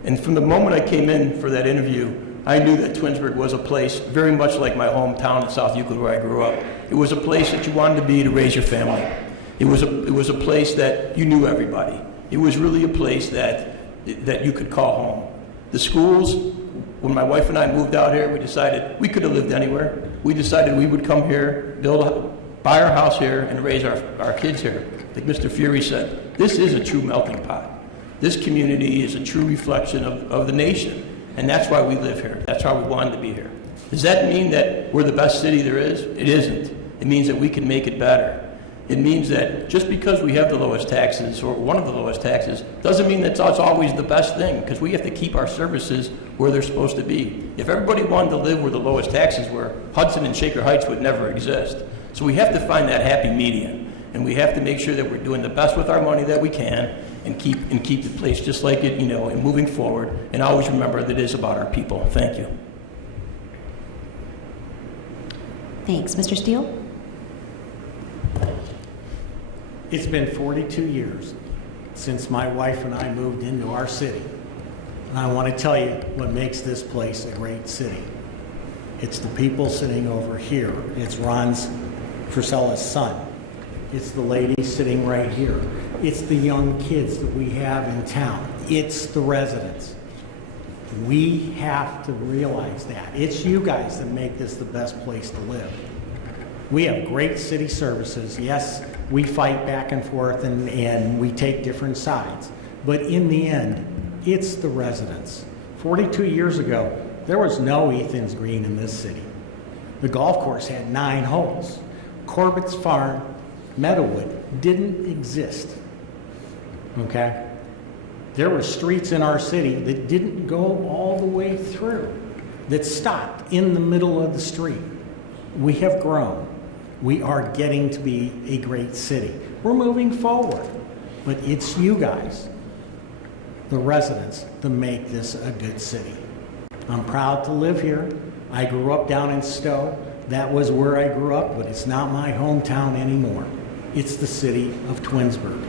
And from the moment I came in for that interview, I knew that Twinsburg was a place very much like my hometown in South Euclid where I grew up. It was a place that you wanted to be to raise your family. It was a place that you knew everybody. It was really a place that you could call home. The schools, when my wife and I moved out here, we decided we could have lived anywhere. We decided we would come here, buy our house here, and raise our kids here. Like Mr. Fury said, this is a true melting pot. This community is a true reflection of the nation, and that's why we live here. That's why we wanted to be here. Does that mean that we're the best city there is? It isn't. It means that we can make it better. It means that just because we have the lowest taxes, or one of the lowest taxes, doesn't mean that's always the best thing, because we have to keep our services where they're supposed to be. If everybody wanted to live where the lowest taxes were, Hudson and Shaker Heights would never exist. So we have to find that happy median, and we have to make sure that we're doing the best with our money that we can, and keep the place just like it, and moving forward, and always remember that it is about our people. Thank you. Thanks. Mr. Steele? It's been 42 years since my wife and I moved into our city. And I want to tell you what makes this place a great city. It's the people sitting over here. It's Ron Frisella's son. It's the lady sitting right here. It's the young kids that we have in town. It's the residents. We have to realize that. It's you guys that make this the best place to live. We have great city services. Yes, we fight back and forth and we take different sides. But in the end, it's the residents. 42 years ago, there was no Ethan's Green in this city. The golf course had 9 holes. Corbett's Farm, Meadowood, didn't exist. Okay? There were streets in our city that didn't go all the way through, that stopped in the middle of the street. We have grown. We are getting to be a great city. We're moving forward. But it's you guys, the residents, that make this a good city. I'm proud to live here. I grew up down in Stowe. That was where I grew up, but it's not my hometown anymore. It's the city of Twinsburg,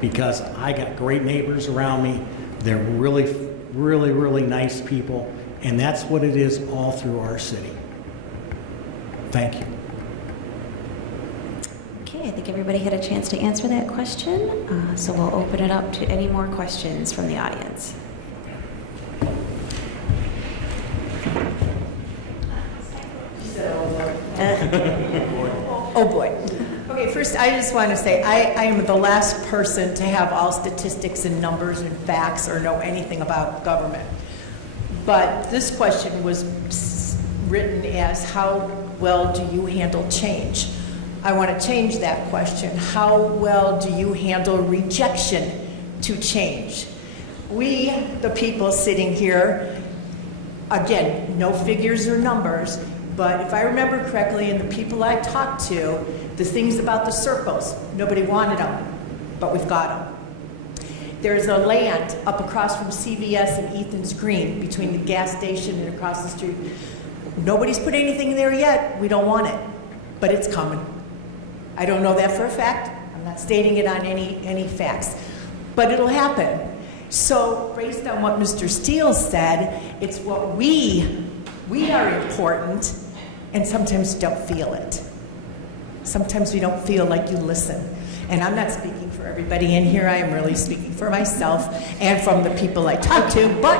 because I got great neighbors around me. They're really, really, really nice people, and that's what it is all through our city. Thank you. Okay, I think everybody had a chance to answer that question, so we'll open it up to any more questions from the audience. Oh boy. Okay, first I just want to say I am the last person to have all statistics and numbers and facts or know anything about government. But this question was written as, how well do you handle change? I want to change that question. How well do you handle rejection to change? We, the people sitting here, again, no figures or numbers, but if I remember correctly, and the people I talked to, the things about the circles, nobody wanted them, but we've got them. There's a land up across from CVS and Ethan's Green, between the gas station and across the street. Nobody's put anything there yet. We don't want it, but it's coming. I don't know that for a fact. I'm not stating it on any facts, but it'll happen. So based on what Mr. Steele said, it's what we are important, and sometimes don't feel it. Sometimes we don't feel like you listen. And I'm not speaking for everybody in here. I am really speaking for myself and from the people I talk to. But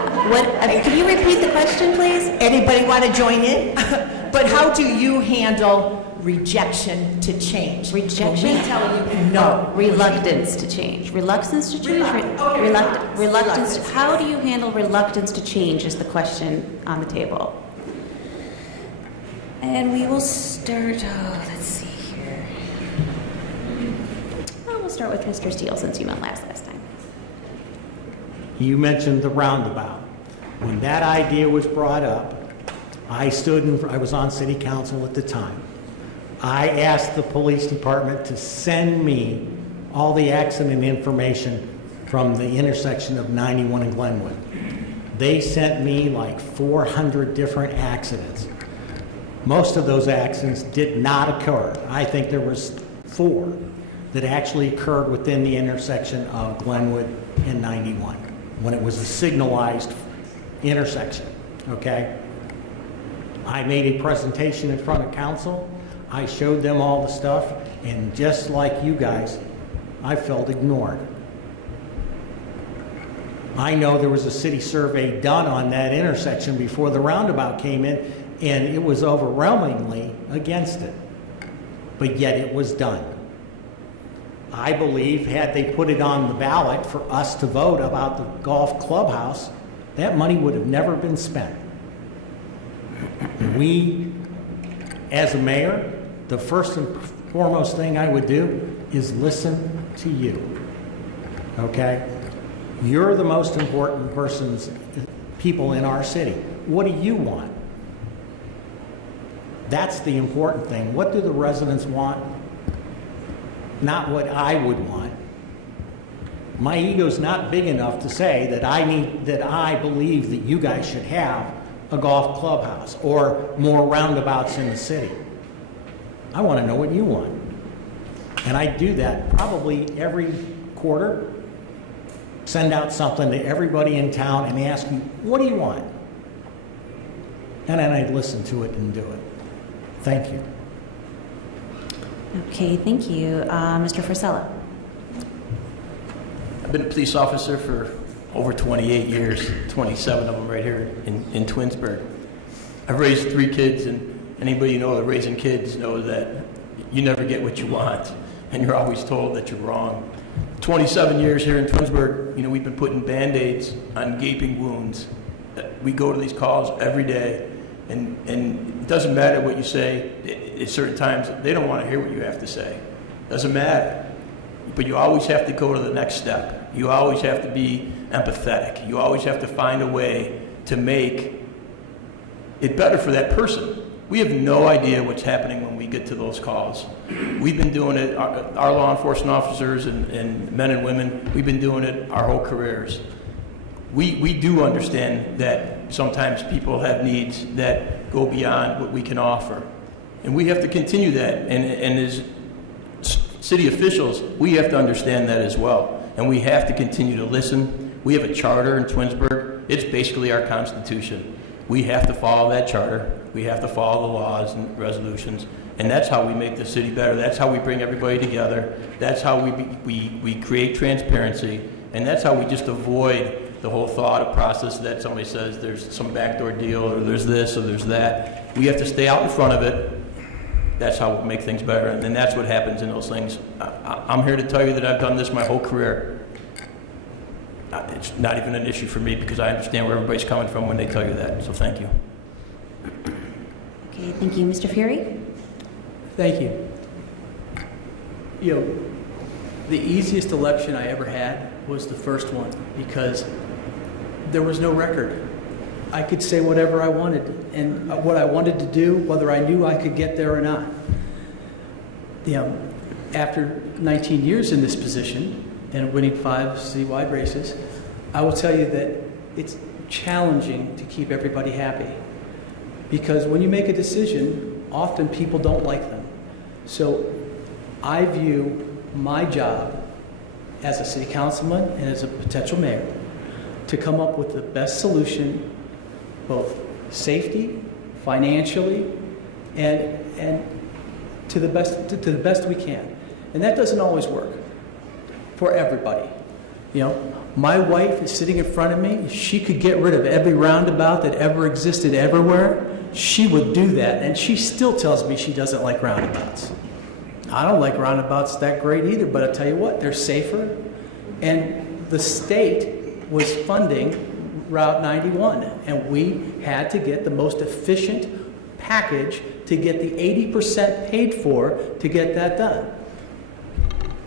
Can you repeat the question, please? anybody want to join in? But how do you handle rejection to change? Rejection? When we tell you no. Reluctance to change. Reluctance to change? Reluctance. How do you handle reluctance to change is the question on the table. And we will start, let's see here. We'll start with Mr. Steele since you went last time. You mentioned the roundabout. When that idea was brought up, I was on city council at the time. I asked the police department to send me all the accident information from the intersection of 91 and Glenwood. They sent me like 400 different accidents. Most of those accidents did not occur. I think there was 4 that actually occurred within the intersection of Glenwood and 91 when it was a signalized intersection, okay? I made a presentation in front of council. I showed them all the stuff, and just like you guys, I felt ignored. I know there was a city survey done on that intersection before the roundabout came in, and it was overwhelmingly against it. But yet it was done. I believe had they put it on the ballot for us to vote about the golf clubhouse, that money would have never been spent. We, as a mayor, the first and foremost thing I would do is listen to you, okay? You're the most important people in our city. What do you want? That's the important thing. What do the residents want? Not what I would want. My ego's not big enough to say that I believe that you guys should have a golf clubhouse or more roundabouts in the city. I want to know what you want. And I do that probably every quarter. Send out something to everybody in town and ask you, what do you want? And then I'd listen to it and do it. Thank you. Okay, thank you. Mr. Frisella. I've been a police officer for over 28 years, 27 of them right here in Twinsburg. I've raised 3 kids, and anybody you know that raising kids knows that you never get what you want, and you're always told that you're wrong. 27 years here in Twinsburg, we've been putting Band-Aids on gaping wounds. We go to these calls every day, and it doesn't matter what you say. At certain times, they don't want to hear what you have to say. Doesn't matter. But you always have to go to the next step. You always have to be empathetic. You always have to find a way to make it better for that person. We have no idea what's happening when we get to those calls. We've been doing it, our law enforcement officers and men and women, we've been doing it our whole careers. We do understand that sometimes people have needs that go beyond what we can offer. And we have to continue that. And as city officials, we have to understand that as well. And we have to continue to listen. We have a charter in Twinsburg. It's basically our Constitution. We have to follow that charter. We have to follow the laws and resolutions. And that's how we make the city better. That's how we bring everybody together. That's how we create transparency. And that's how we just avoid the whole thought process that somebody says there's some backdoor deal or there's this or there's that. We have to stay out in front of it. That's how we make things better. And that's what happens in those things. I'm here to tell you that I've done this my whole career. it's not even an issue for me because I understand where everybody's coming from when they tell you that. So thank you. Okay, thank you. Mr. Fury? Thank you. You know, the easiest election I ever had was the first one because there was no record. I could say whatever I wanted and what I wanted to do, whether I knew I could get there or not. You know, after 19 years in this position and winning 5 citywide races, I will tell you that it's challenging to keep everybody happy because when you make a decision, often people don't like them. So I view my job as a city councilman and as a potential mayor to come up with the best solution, both safety, financially, and to the best we can. And that doesn't always work for everybody. You know, my wife is sitting in front of me. If she could get rid of every roundabout that ever existed everywhere, she would do that. And she still tells me she doesn't like roundabouts. I don't like roundabouts that great either, but I'll tell you what, they're safer. And the state was funding Route 91, and we had to get the most efficient package to get the 80% paid for to get that done.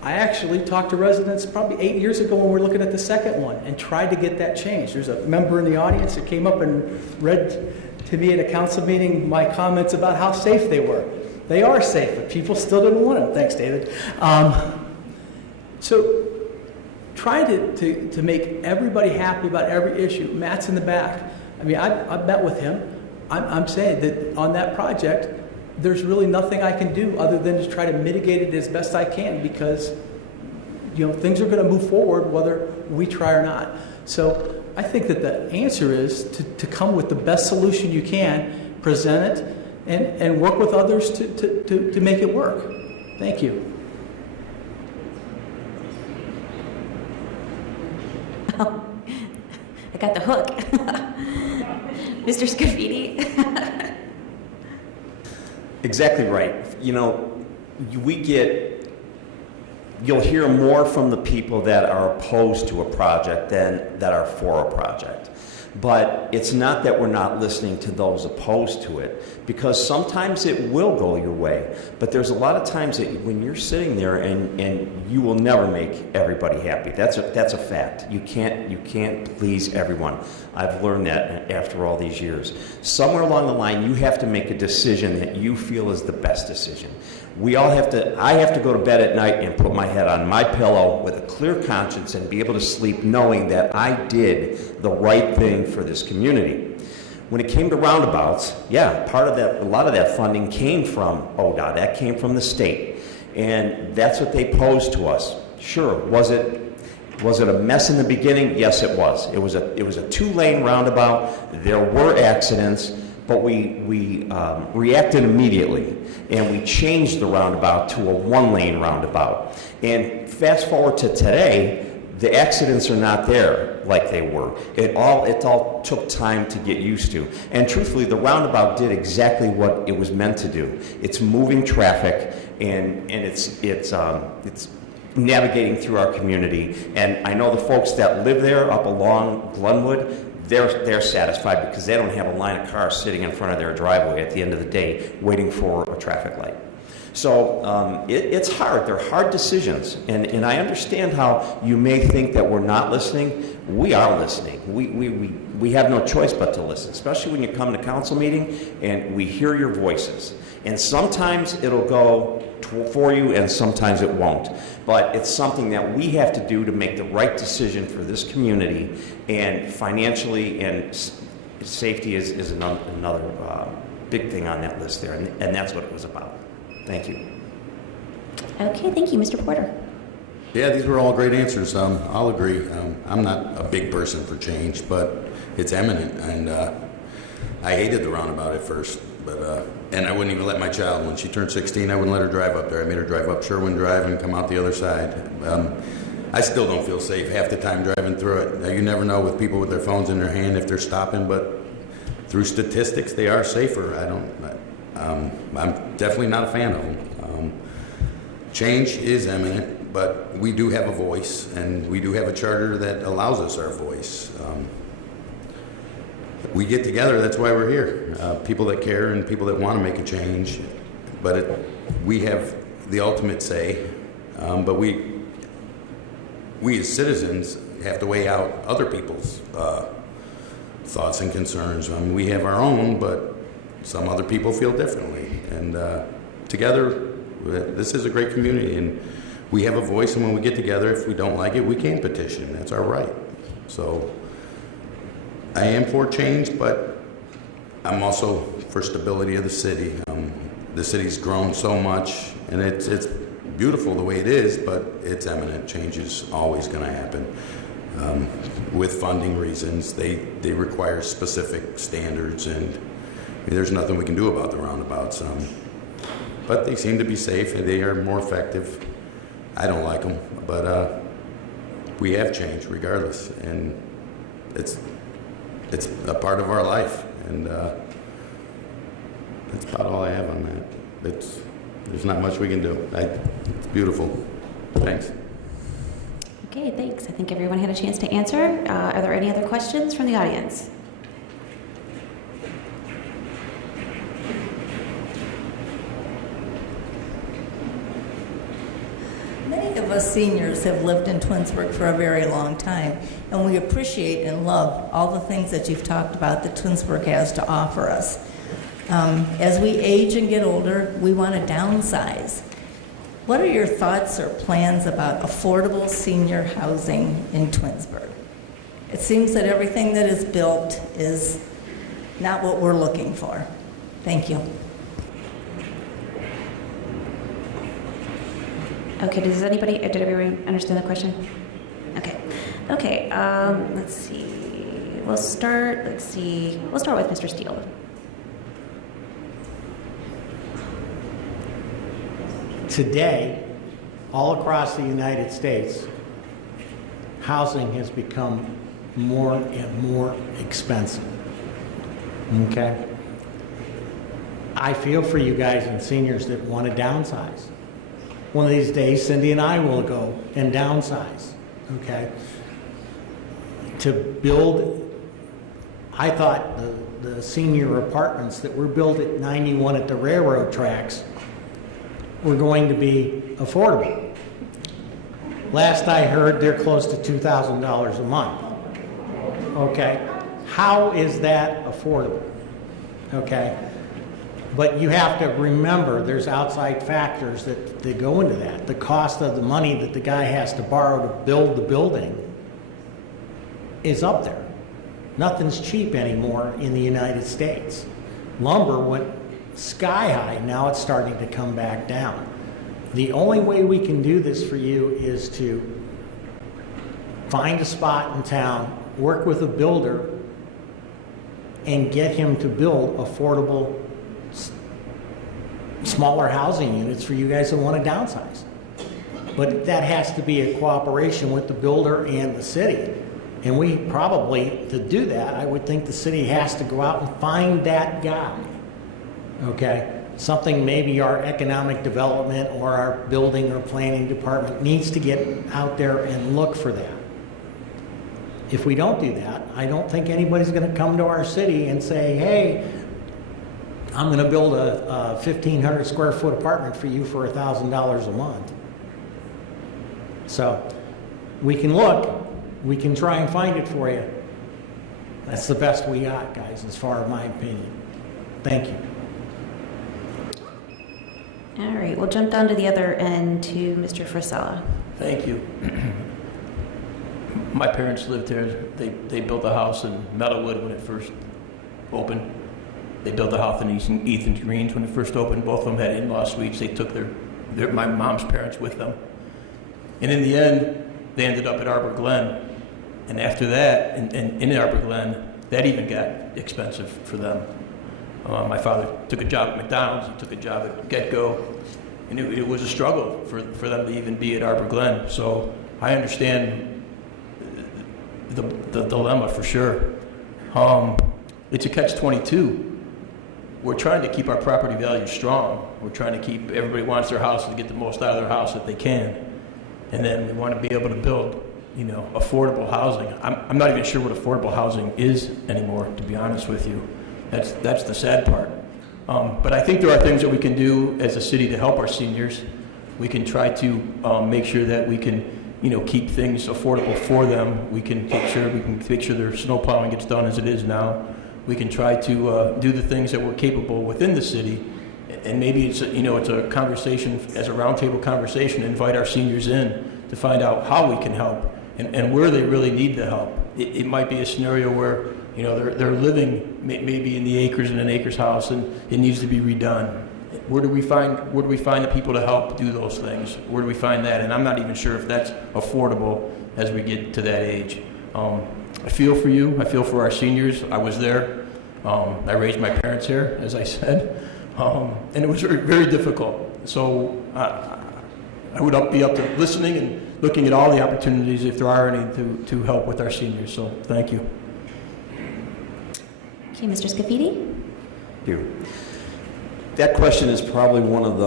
I actually talked to residents probably 8 years ago when we were looking at the second one and tried to get that changed. There's a member in the audience that came up and read to me at a council meeting my comments about how safe they were. They are safe, but people still didn't want them. Thanks, David. So try to make everybody happy about every issue. Matt's in the back. I mean, I've met with him. I'm saying that on that project, there's really nothing I can do other than to try to mitigate it as best I can because, you know, things are going to move forward whether we try or not. So I think that the answer is to come with the best solution you can, present it, and work with others to make it work. Thank you. Oh, I got the hook. Mr. Scafidi? Exactly right. You know, you'll hear more from the people that are opposed to a project than that are for a project. But it's not that we're not listening to those opposed to it, because sometimes it will go your way. But there's a lot of times that when you're sitting there and you will never make everybody happy. That's a fact. You can't please everyone. I've learned that after all these years. Somewhere along the line, you have to make a decision that you feel is the best decision. I have to go to bed at night and put my head on my pillow with a clear conscience and be able to sleep knowing that I did the right thing for this community. When it came to roundabouts, yeah, a lot of that funding came from ODOT. That came from the state. And that's what they posed to us. Sure, was it a mess in the beginning? Yes, it was. It was a 2-lane roundabout. There were accidents, but we reacted immediately, and we changed the roundabout to a 1-lane roundabout. And fast forward to today, the accidents are not there like they were. It all took time to get used to. And truthfully, the roundabout did exactly what it was meant to do. It's moving traffic, and it's navigating through our community. And I know the folks that live there up along Glenwood, they're satisfied because they don't have a line of cars sitting in front of their driveway at the end of the day waiting for a traffic light. So it's hard. They're hard decisions. And I understand how you may think that we're not listening. We are listening. We have no choice but to listen, especially when you come to council meeting and we hear your voices. And sometimes it'll go for you and sometimes it won't. But it's something that we have to do to make the right decision for this community, and financially and safety is another big thing on that list there, and that's what it was about. Thank you. Okay, thank you. Mr. Porter? Yeah, these were all great answers. I'll agree. I'm not a big person for change, but it's imminent, and I hated the roundabout at first, but and I wouldn't even let my child, when she turned 16, I wouldn't let her drive up there. I made her drive up Sherwin Drive and come out the other side. I still don't feel safe half the time driving through it. Now, you never know with people with their phones in their hand if they're stopping, but through statistics, they are safer. I'm definitely not a fan of them. Change is imminent. but we do have a voice, and we do have a charter that allows us our voice. We get together, that's why we're here. People that care and people that want to make a change, but we have the ultimate say, but we as citizens have to weigh out other people's thoughts and concerns. We have our own, but some other people feel differently. And together, this is a great community, and we have a voice, and when we get together, if we don't like it, we can petition. That's our right. So I am for change, but I'm also for stability of the city. The city's grown so much, and it's beautiful the way it is, but it's imminent. Change is always going to happen. With funding reasons, they require specific standards, and there's nothing we can do about the roundabouts. But they seem to be safe, and they are more effective. I don't like them, but we have changed regardless, and it's a part of our life, and that's about all I have on that. There's not much we can do. It's beautiful. Thanks. Okay, thanks. I think everyone had a chance to answer. Are there any other questions from the audience? Many of us seniors have lived in Twinsburg for a very long time, and we appreciate and love all the things that you've talked about that Twinsburg has to offer us. As we age and get older, we want to downsize. What are your thoughts or plans about affordable senior housing in Twinsburg? It seems that everything that is built is not what we're looking for. Thank you. Okay, did everyone understand the question? Okay, let's see. We'll start with Mr. Steele. Today, all across the United States, housing has become more and more expensive. Okay? I feel for you guys and seniors that want to downsize. One of these days, Cindy and I will go and downsize. Okay? To build, I thought the senior apartments that were built at 91 at the railroad tracks were going to be affordable. Last I heard, they're close to $2,000 a month. Okay? How is that affordable? Okay? But you have to remember there's outside factors that go into that. The cost of the money that the guy has to borrow to build the building is up there. Nothing's cheap anymore in the United States. Lumber went sky high, now it's starting to come back down. The only way we can do this for you is to find a spot in town, work with a builder, and get him to build affordable, smaller housing units for you guys that want to downsize. But that has to be a cooperation with the builder and the city. And we probably, to do that, I would think the city has to go out and find that guy. Okay? Something maybe our economic development or our building or planning department needs to get out there and look for that. If we don't do that, I don't think anybody's going to come to our city and say, hey, I'm going to build a 1,500 square foot apartment for you for $1,000 a month. So we can look, we can try and find it for you. That's the best we got, guys, as far as my opinion. Thank you. All right, we'll jump down to the other end to Mr. Frisella. Thank you. My parents lived here. They built a house in Meadowwood when it first opened. They built a house in Ethan Greens when it first opened. Both of them had in-law suites. They took my mom's parents with them. And in the end, they ended up at Arbor Glen. And after that, in Arbor Glen, that even got expensive for them. My father took a job at McDonald's, he took a job at Get-Go, and it was a struggle for them to even be at Arbor Glen. So I understand the dilemma for sure. It's a catch-22. We're trying to keep our property values strong. We're trying to keep, everybody wants their house to get the most out of their house that they can. And then we want to be able to build, you know, affordable housing. I'm not even sure what affordable housing is anymore, to be honest with you. That's the sad part. But I think there are things that we can do as a city to help our seniors. We can try to make sure that we can, you know, keep things affordable for them. We can make sure their snow plowing gets done as it is now. We can try to do the things that we're capable within the city. And maybe it's a conversation, as a roundtable conversation, invite our seniors in to find out how we can help and where they really need the help. It might be a scenario where, you know, they're living maybe in the acres in an acres house and it needs to be redone. Where do we find the people to help do those things? Where do we find that? And I'm not even sure if that's affordable as we get to that age. I feel for you. I feel for our seniors. I was there. I raised my parents here, as I said. And it was very, very difficult. So I would be up to listening and looking at all the opportunities, if there are any, to help with our seniors. So thank you. Okay, Mr. Scafidi? Thank you. That question is probably one of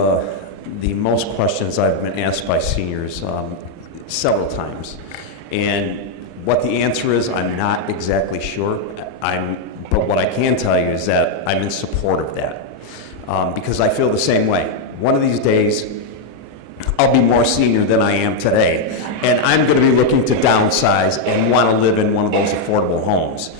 the most questions I've been asked by seniors several times. And what the answer is, I'm not exactly sure. But what I can tell you is that I'm in support of that. Because I feel the same way. One of these days, I'll be more senior than I am today, and I'm going to be looking to downsize and want to live in one of those affordable homes.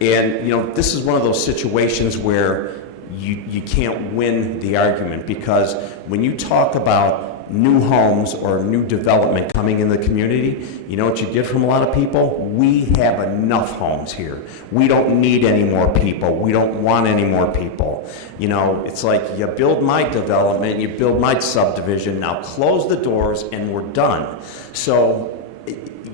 And, you know, this is one of those situations where you can't win the argument, because when you talk about new homes or new development coming in the community, you know what you get from a lot of people? We have enough homes here. We don't need any more people. We don't want any more people. You know, it's like, you build my development, you build my subdivision, now close the doors and we're done. So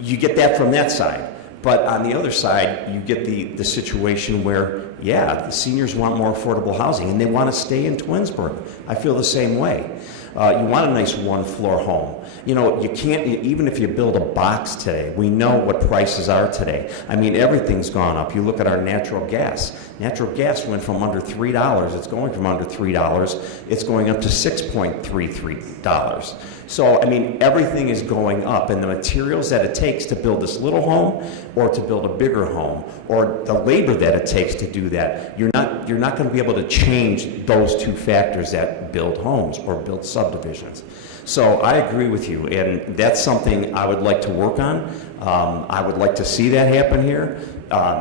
you get that from that side. But on the other side, you get the situation where, yeah, the seniors want more affordable housing and they want to stay in Twinsburg. I feel the same way. You want a nice one-floor home. You know, you can't, even if you build a box today, we know what prices are today. I mean, everything's gone up. You look at our natural gas. Natural gas went from under $3. It's going from under $3. It's going up to $6.33. So, I mean, everything is going up, and the materials that it takes to build this little home or to build a bigger home, or the labor that it takes to do that, you're not going to be able to change those two factors that build homes or build subdivisions. So I agree with you, and that's something I would like to work on. I would like to see that happen here.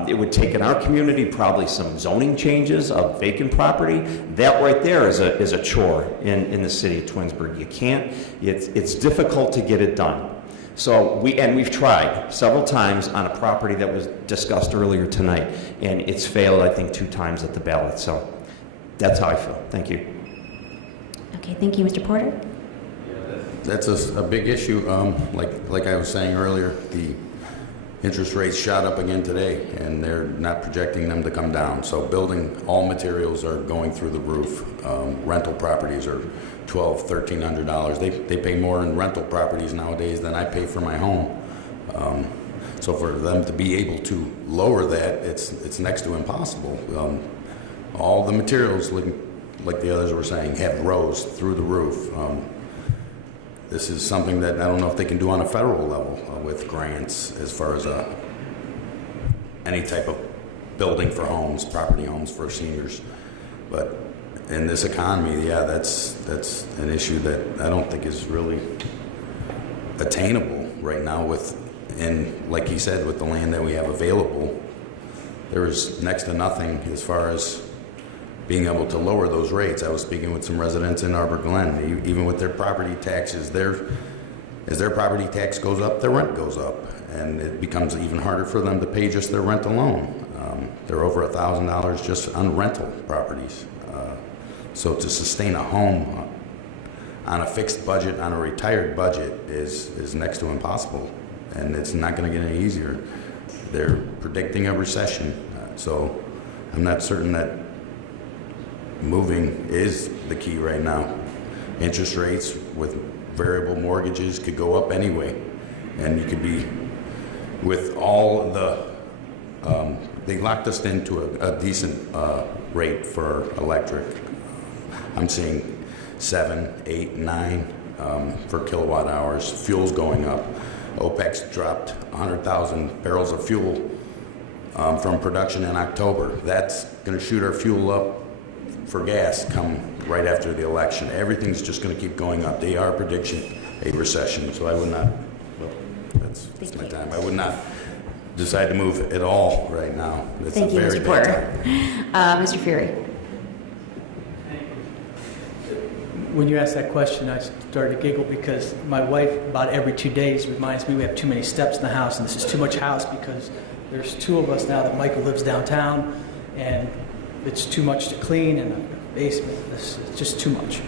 It would take in our community probably some zoning changes of vacant property. That right there is a chore in the city of Twinsburg. You can't, it's difficult to get it done. So we've tried several times on a property that was discussed earlier tonight, and it's failed, I think, 2 times at the ballot. So that's how I feel. Thank you. Okay, thank you, Mr. Porter. That's a big issue. Like I was saying earlier, the interest rates shot up again today, and they're not projecting them to come down. So building, all materials are going through the roof. Rental properties are $1,200, $1,300. They pay more in rental properties nowadays than I pay for my home. So for them to be able to lower that, it's next to impossible. All the materials, like the others were saying, have rose through the roof. This is something that I don't know if they can do on a federal level with grants as far as any type of building for homes, property homes for seniors. But in this economy, yeah, that's an issue that I don't think is really attainable right now and like he said, with the land that we have available, there's next to nothing as far as being able to lower those rates. I was speaking with some residents in Arbor Glen. Even with their property taxes, as their property tax goes up, their rent goes up, and it becomes even harder for them to pay just their rent alone. They're over $1,000 just on rental properties. So to sustain a home on a fixed budget, on a retired budget, is next to impossible, and it's not going to get any easier. They're predicting a recession, so I'm not certain that moving is the key right now. Interest rates with variable mortgages could go up anyway, and you could be with all the they locked us into a decent rate for electric. I'm seeing 7, 8, 9 for kilowatt hours. Fuel's going up. OPEC's dropped 100,000 barrels of fuel from production in October. That's going to shoot our fuel up for gas come right after the election. Everything's just going to keep going up. They are predicting a recession, so I would not, well, that's my time. I would not decide to move at all right now. It's Thank you, very Mr. bad Porter. time. Mr. Fury. When you asked that question, I started to giggle because my wife, about every 2 days, reminds me we have too many steps in the house, and this is too much house because there's 2 of us now that Michael lives downtown, and it's too much to clean, and the basement, it's just too much.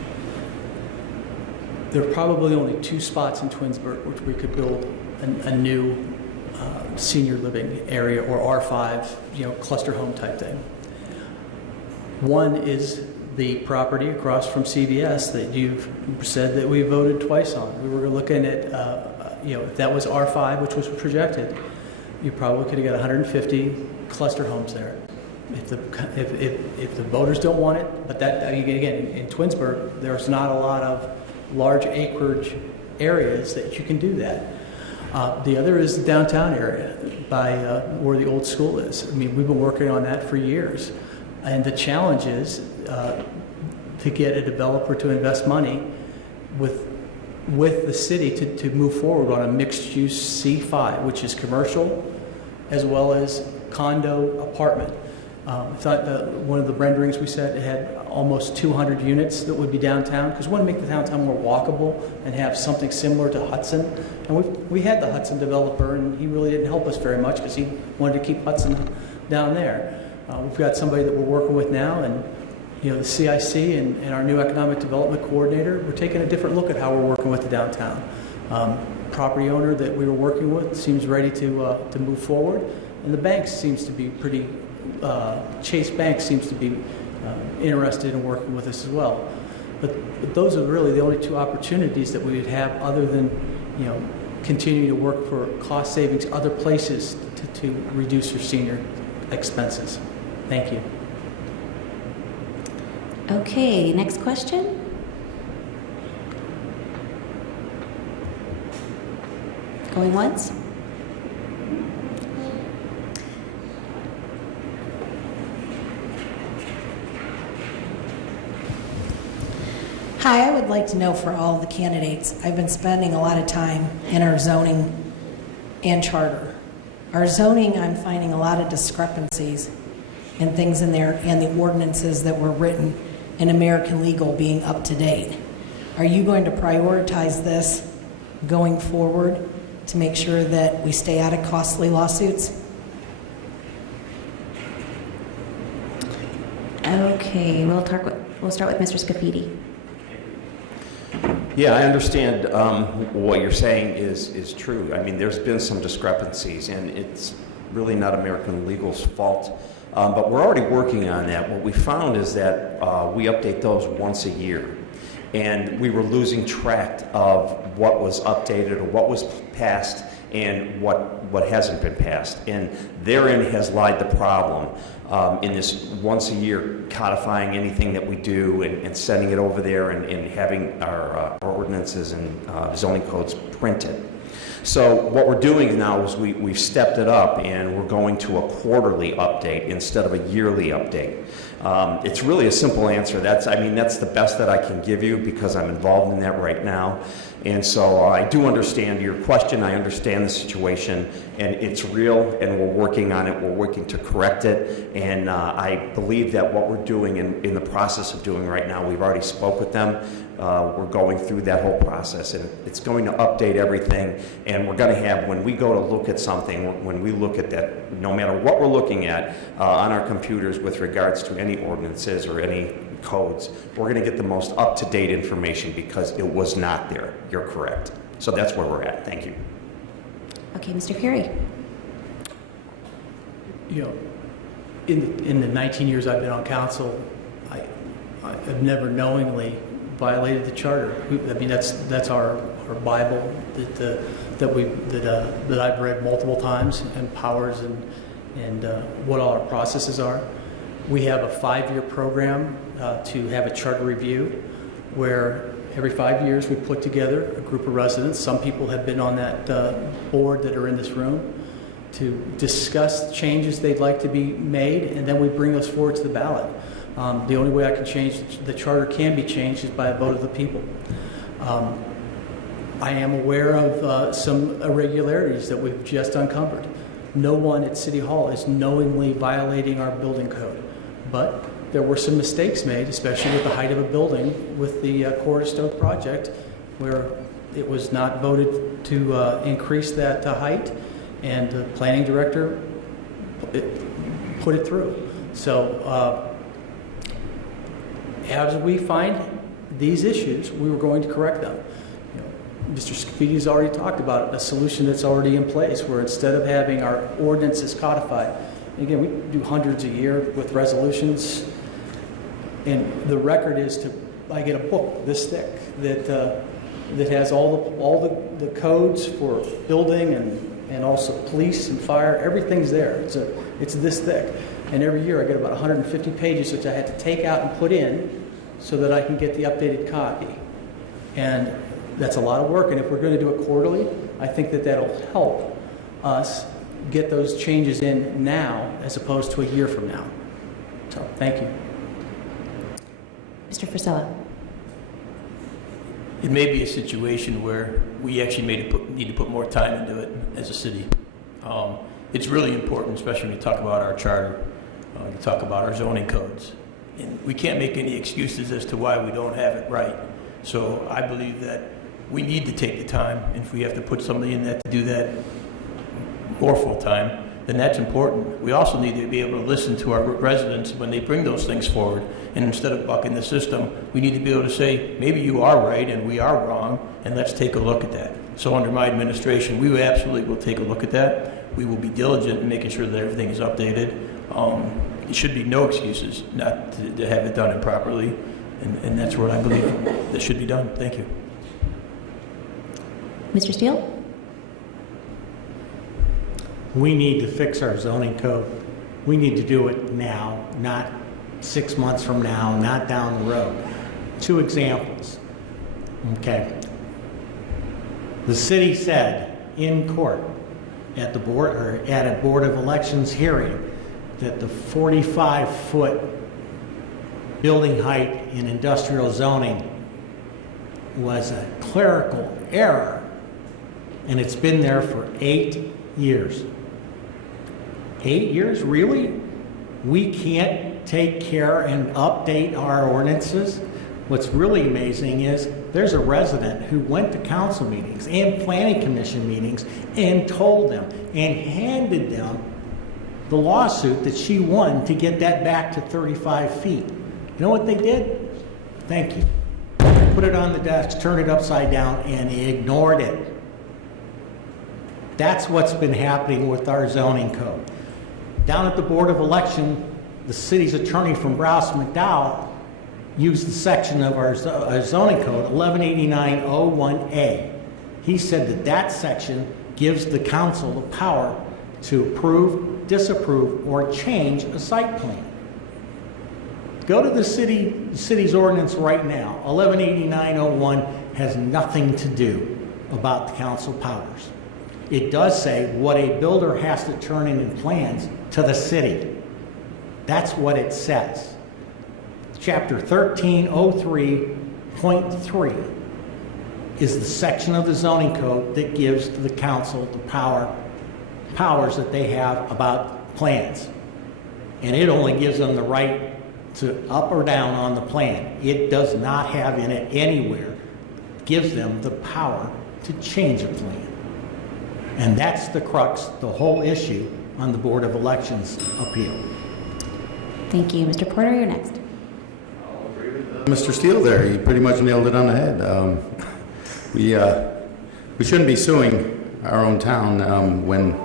There are probably only 2 spots in Twinsburg which we could build a new senior living area or R5, cluster home type thing. One is the property across from CVS that you've said that we voted twice on. We were looking at, if that was R5, which was projected, you probably could have got 150 cluster homes there. If the voters don't want it, but that, again, in Twinsburg, there's not a lot of large acreage areas that you can do that. The other is the downtown area by where the old school is. I mean, we've been working on that for years. And the challenge is to get a developer to invest money with the city to move forward on a mixed-use C5, which is commercial as well as condo apartment. I thought one of the renderings we said it had almost 200 units that would be downtown, because we want to make the downtown more walkable and have something similar to Hudson. And we had the Hudson developer, and he really didn't help us very much because he wanted to keep Hudson down there. We've got somebody that we're working with now, and the CIC and our new economic development coordinator, we're taking a different look at how we're working with the downtown. Property owner that we were working with seems ready to move forward, and the bank seems to be pretty. Chase Bank seems to be interested in working with us as well. But those are really the only 2 opportunities that we would have, other than continuing to work for cost savings other places to reduce your senior expenses. Thank you. Okay, next question. Going once? Hi, I would like to know for all the candidates, I've been spending a lot of time in our zoning and charter. Our zoning, I'm finding a lot of discrepancies and things in there, and the ordinances that were written in American legal being up to date. Are you going to prioritize this going forward to make sure that we stay out of costly lawsuits? Okay, we'll start with Mr. Scafidi. Yeah, I understand what you're saying is true. I mean, there's been some discrepancies, and it's really not American Legal's fault. But we're already working on that. What we found is that we update those once a year, and we were losing track of what was updated or what was passed and what hasn't been passed. And therein has lied the problem in this once a year codifying anything that we do and sending it over there and having our ordinances and zoning codes printed. So what we're doing now is we've stepped it up, and we're going to a quarterly update instead of a yearly update. It's really a simple answer. That's the best that I can give you because I'm involved in that right now. And so I do understand your question. I understand the situation, and it's real, and we're working on it. We're working to correct it. And I believe that what we're doing in the process of doing right now, we've already spoke with them. We're going through that whole process, and it's going to update everything. And we're going to have, when we go to look at something, when we look at that, no matter what we're looking at on our computers with regards to any ordinances or any codes, we're going to get the most up-to-date information because it was not there. You're correct. So that's where we're at. Thank you. Okay, Mr. Fury. In the 19 years I've been on council, I've never knowingly violated the charter. I mean, that's our Bible that I've read multiple times, and powers and what all our processes are. We have a 5-year program to have a charter review where Every 5 years, we put together a group of residents. Some people have been on that board that are in this room to discuss changes they'd like to be made, and then we bring those forward to the ballot. The only way I can change the charter can be changed is by a vote of the people. I am aware of some irregularities that we've just uncovered. No one at City Hall is knowingly violating our building code, but there were some mistakes made, especially with the height of a building with the Corridor Stoke project, where it was not voted to increase that height, and the planning director put it through. So as we find these issues, we were going to correct them. Mr. Scafidi already talked about it, a solution that's already in place, where instead of having our ordinances codified, again, we do hundreds a year with resolutions, and the record is I get a book this thick that has all the codes for building and also police and fire. Everything's there. It's this thick, and every year I get about 150 pages, which I had to take out and put in so that I can get the updated copy. And that's a lot of work, and if we're going to do it quarterly, I think that'll help us get those changes in now as opposed to a year from now. So, thank you. Mr. Frisella. It may be a situation where we actually need to put more time into it as a city. It's really important, especially when you talk about our charter, you talk about our zoning codes. And we can't make any excuses as to why we don't have it right. So I believe that we need to take the time, and if we have to put somebody in that to do that more full time, then that's important. We also need to be able to listen to our residents when they bring those things forward, and instead of bucking the system, we need to be able to say, maybe you are right and we are wrong, and let's take a look at that. So under my administration, we absolutely will take a look at that. We will be diligent in making sure that everything is updated. There should be no excuses not to have it done improperly, and that's what I believe that should be done. Thank you. Mr. Steele? We need to fix our zoning code. We need to do it now, not 6 months from now, not down the road. 2 examples. Okay. The city said in court at the board, or at a Board of Elections hearing, that the 45-foot building height in industrial zoning was a clerical error, and it's been there for 8 years. 8 years, really? We can't take care and update our ordinances? What's really amazing is there's a resident who went to council meetings and planning commission meetings and told them and handed them the lawsuit that she won to get that back to 35 feet. You know what they did? Thank you. Put it on the desk, turned it upside down, and ignored it. That's what's been happening with our zoning code. Down at the Board of Election, the city's attorney from Browse McDowell used the section of our zoning code, 1189-01A. He said that section gives the council the power to approve, disapprove, or change a site plan. Go to the city's ordinance right now. 1189-01 has nothing to do about the council powers. It does say what a builder has to turn in plans to the city. That's what it says. Chapter 1303.3 is the section of the zoning code that gives the council the powers that they have about plans. And it only gives them the right to up or down on the plan. It does not have in it anywhere, gives them the power to change a plan. And that's the crux, the whole issue on the Board of Elections appeal. Thank you. Mr. Porter, you're next. Mr. Steele there, he pretty much nailed it on the head. We shouldn't be suing our own town when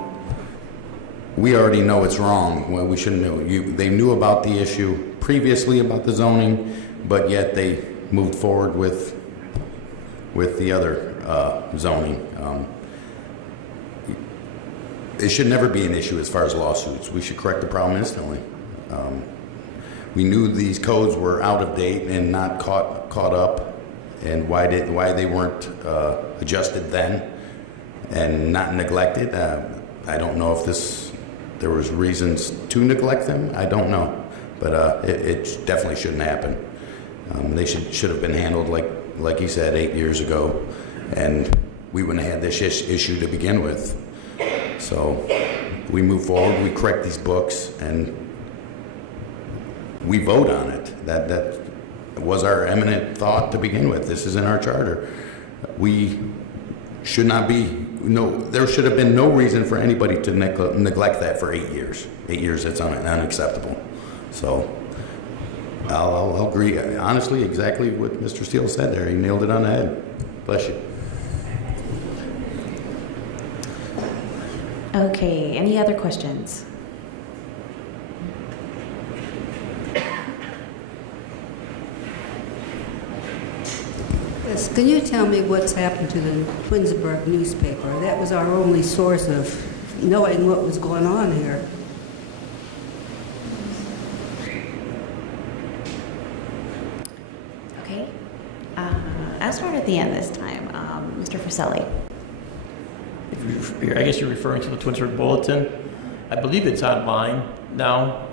we already know it's wrong. Well, we shouldn't know. They knew about the issue previously about the zoning, but yet they moved forward with the other zoning. It should never be an issue as far as lawsuits. We should correct the problem instantly. We knew these codes were out of date and not caught up, and why they weren't adjusted then and not neglected. I don't know if there was reasons to neglect them. I don't know, but it definitely shouldn't happen. They should have been handled like he said 8 years ago, and we wouldn't have had this issue to begin with. So we move forward, we correct these books, and we vote on it. That was our eminent thought to begin with. This is in our charter. We should not be, there should have been no reason for anybody to neglect that for 8 years. 8 years, it's unacceptable. So I'll agree, honestly, exactly what Mr. Steele said there. He nailed it on the head. Bless you. Okay, any other questions? Yes, can you tell me what's happened to the Twinsburg newspaper? That was our only source of knowing what was going on here. Okay. I'll start at the end this time. Mr. Friselli. I guess you're referring to the Twinsburg Bulletin. I believe it's online now.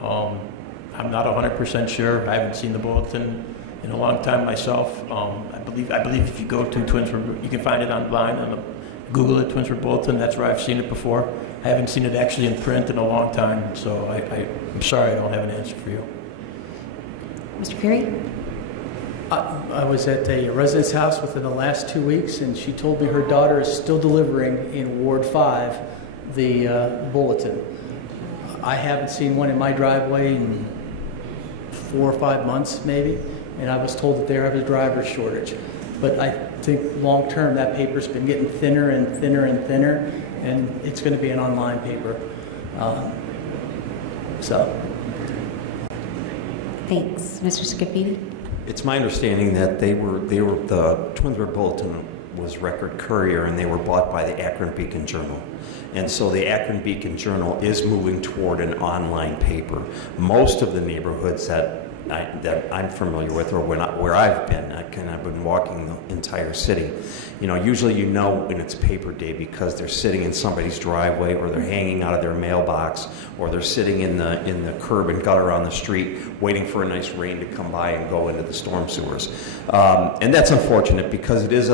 I'm not 100% sure. I haven't seen the bulletin in a long time myself. I believe if you go to Twinsburg, you can find it online. Google it, Twinsburg Bulletin. That's where I've seen it before. I haven't seen it actually in print in a long time, so I'm sorry I don't have an answer for you. Mr. Perry? I was at a resident's house within the last 2 weeks, and she told me her daughter is still delivering in Ward 5 the bulletin. I haven't seen one in my driveway in 4 or 5 months, maybe, and I was told that they have a driver shortage. But I think long term that paper's been getting thinner and thinner and thinner, and it's going to be an online paper. Thanks. Mr. Scafidi? It's my understanding that the Twinsburg Bulletin was Record Courier, and they were bought by the Akron Beacon Journal. And so the Akron Beacon Journal is moving toward an online paper. Most of the neighborhoods that I'm familiar with, or where I've been, I've been walking the entire city. Usually when it's paper day because they're sitting in somebody's driveway, or they're hanging out of their mailbox, or they're sitting in the curb and gutter on the street waiting for a nice rain to come by and go into the storm sewers. And that's unfortunate because it is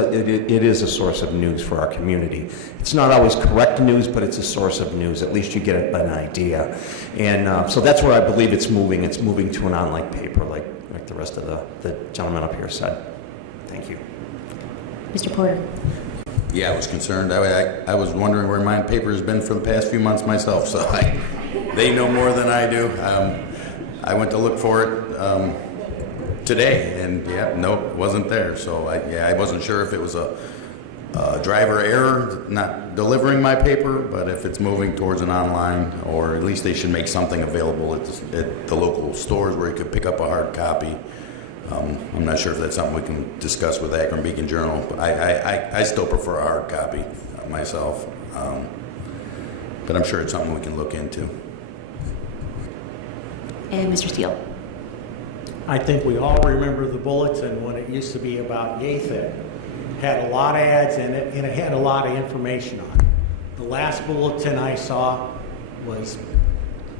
a source of news for our community. It's not always correct news, but it's a source of news. At least you get an idea. And so that's where I believe it's moving. It's moving to an online paper like the rest of the gentleman up here said. Thank you. Mr. Porter? Yeah, I was concerned. I was wondering where my paper has been for the past few months myself, so they know more than I do. I went to look for it today, and nope, it wasn't there. So I wasn't sure if it was a driver error not delivering my paper, but if it's moving towards an online, or at least they should make something available at the local stores where you could pick up a hard copy. I'm not sure if that's something we can discuss with Akron Beacon Journal. But I still prefer a hard copy myself, but I'm sure it's something we can look into. And Mr. Steele? I think we all remember the bulletin when it used to be about Yathet. Had a lot of ads in it, and it had a lot of information on it. The last bulletin I saw was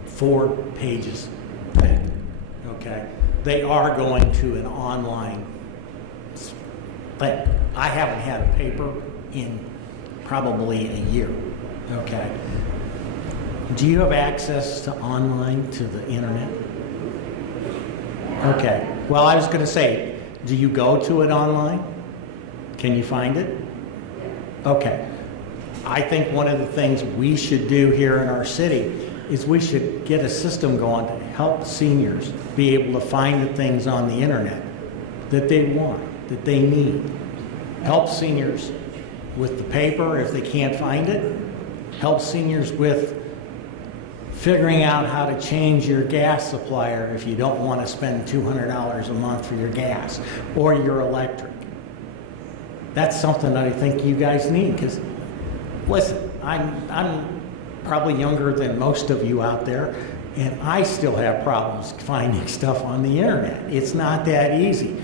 4 pages thick. Okay? They are going to an online thing. I haven't had a paper in probably a year. Okay? Do you have access to online, to the internet? Okay. Well, I was going to say, do you go to it online? Can you find it? Okay. I think one of the things we should do here in our city is we should get a system going to help seniors be able to find the things on the internet that they want, that they need. Help seniors with the paper if they can't find it. Help seniors with figuring out how to change your gas supplier if you don't want to spend $200 a month for your gas or your electric. That's something that I think you guys need, because listen, I'm probably younger than most of you out there, and I still have problems finding stuff on the internet. It's not that easy.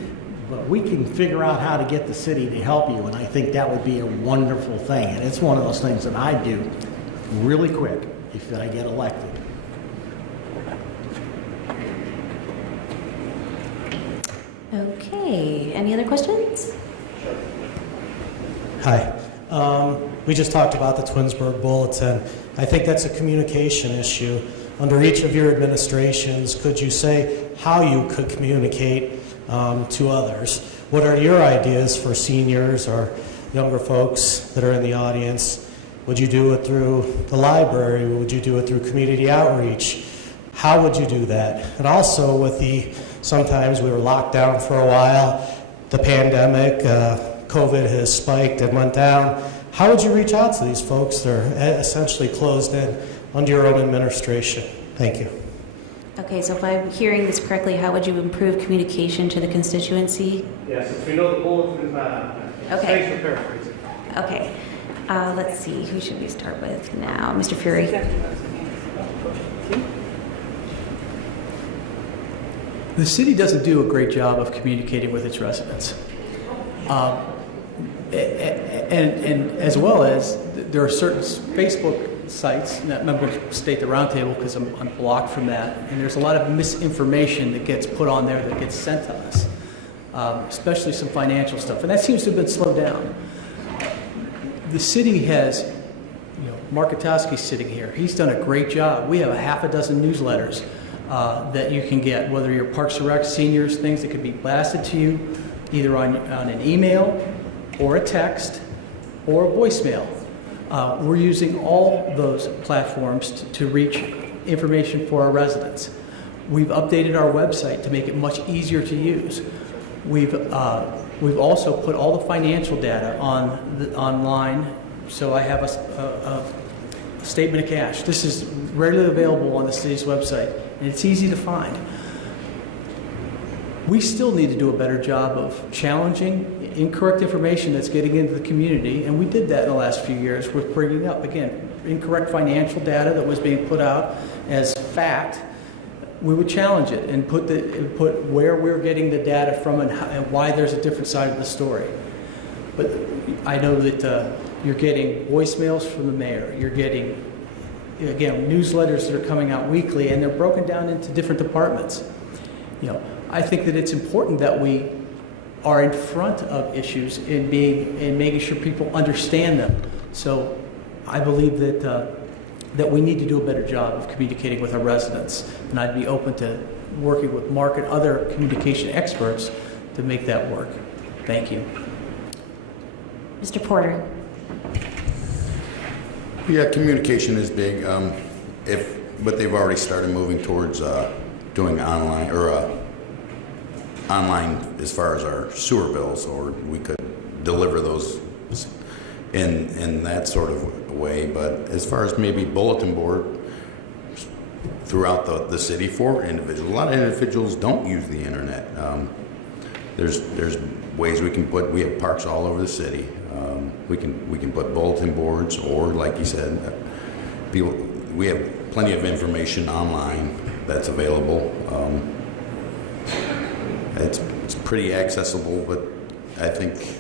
but we can figure out how to get the city to help you, and I think that would be a wonderful thing. And it's one of those things that I do really quick if I get elected. Okay, any other questions? Hi. We just talked about the Twinsburg Bulletin. I think that's a communication issue. Under each of your administrations, could you say how you could communicate to others? What are your ideas for seniors or younger folks that are in the audience? Would you do it through the library? Would you do it through community outreach? How would you do that? And also sometimes we were locked down for a while, the pandemic, COVID has spiked and went down. How would you reach out to these folks that are essentially closed in under your own administration? Thank you. Okay, so if I'm hearing this correctly, how would you improve communication to the constituency? Yes, since we know the bulletin is not out there. Okay. Thanks for paraphrasing. Okay, let's see, who should we start with now? Mr. Fury? The city doesn't do a great job of communicating with its residents. And as well as there are certain Facebook sites, and I'm going to state the roundtable because I'm blocked from that, and there's a lot of misinformation that gets put on there that gets sent to us, especially some financial stuff, and that seems to have been slowed down. The city has, Mark Katowski's sitting here. He's done a great job. We have a half a dozen newsletters that you can get, whether you're Parks and Rec, seniors, things that could be blasted to you either on an email or a text or a voicemail. We're using all those platforms to reach information for our residents. We've updated our website to make it much easier to use. We've also put all the financial data online. So I have a statement of cash. This is readily available on the city's website, and it's easy to find. We still need to do a better job of challenging incorrect information that's getting into the community, and we did that in the last few years with bringing up, again, incorrect financial data that was being put out as fact. We would challenge it and put where we're getting the data from and why there's a different side of the story. But I know that you're getting voicemails from the mayor. You're getting, again, newsletters that are coming out weekly, and they're broken down into different departments. I think that it's important that we are in front of issues and making sure people understand them. So I believe that we need to do a better job of communicating with our residents, and I'd be open to working with Mark and other communication experts to make that work. Thank you. Mr. Porter? Yeah, communication is big. But they've already started moving towards doing online as far as our sewer bills, or we could deliver those in that sort of way. But as far as maybe bulletin board throughout the city for individuals, a lot of individuals don't use the internet. There's ways we have parks all over the city. We can put bulletin boards, or like you said, we have plenty of information online that's available. It's pretty accessible, but I think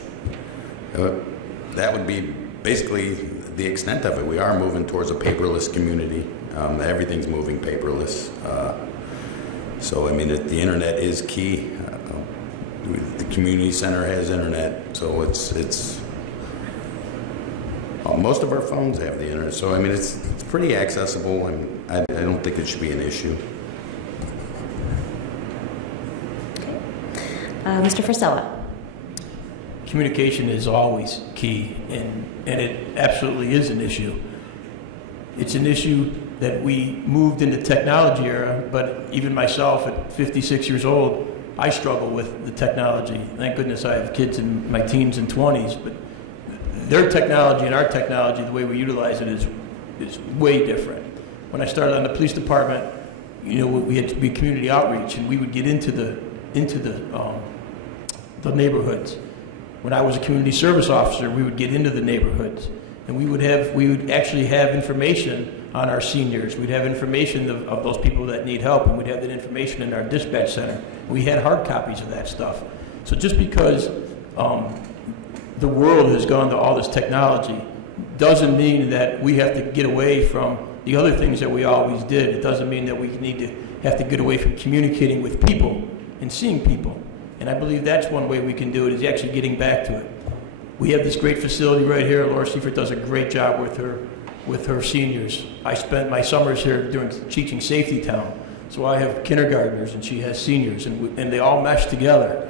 that would be basically the extent of it. We are moving towards a paperless community. Everything's moving paperless. So, I mean, the internet is key. The community center has internet, so it's most of our phones have the internet. So, I mean, it's pretty accessible, and I don't think it should be an issue. Mr. Frisella? Communication is always key, and it absolutely is an issue. It's an issue that we moved into technology era, but even myself at 56 years old, I struggle with the technology. Thank goodness I have kids in my teens and 20s, but their technology and our technology, the way we utilize it is way different. When I started on the police department, we had to be community outreach, and we would get into the neighborhoods. When I was a community service officer, we would get into the neighborhoods, and we would actually have information on our seniors. We'd have information of those people that need help, and we'd have that information in our dispatch center. We had hard copies of that stuff. So just because the world has gone to all this technology doesn't mean that we have to get away from the other things that we always did. It doesn't mean that we have to get away from communicating with people and seeing people. And I believe that's one way we can do it, is actually getting back to it. We have this great facility right here. Laura Seifert does a great job with her seniors. I spent my summers here teaching Safety Town. So I have kindergartners and she has seniors, and they all mesh together.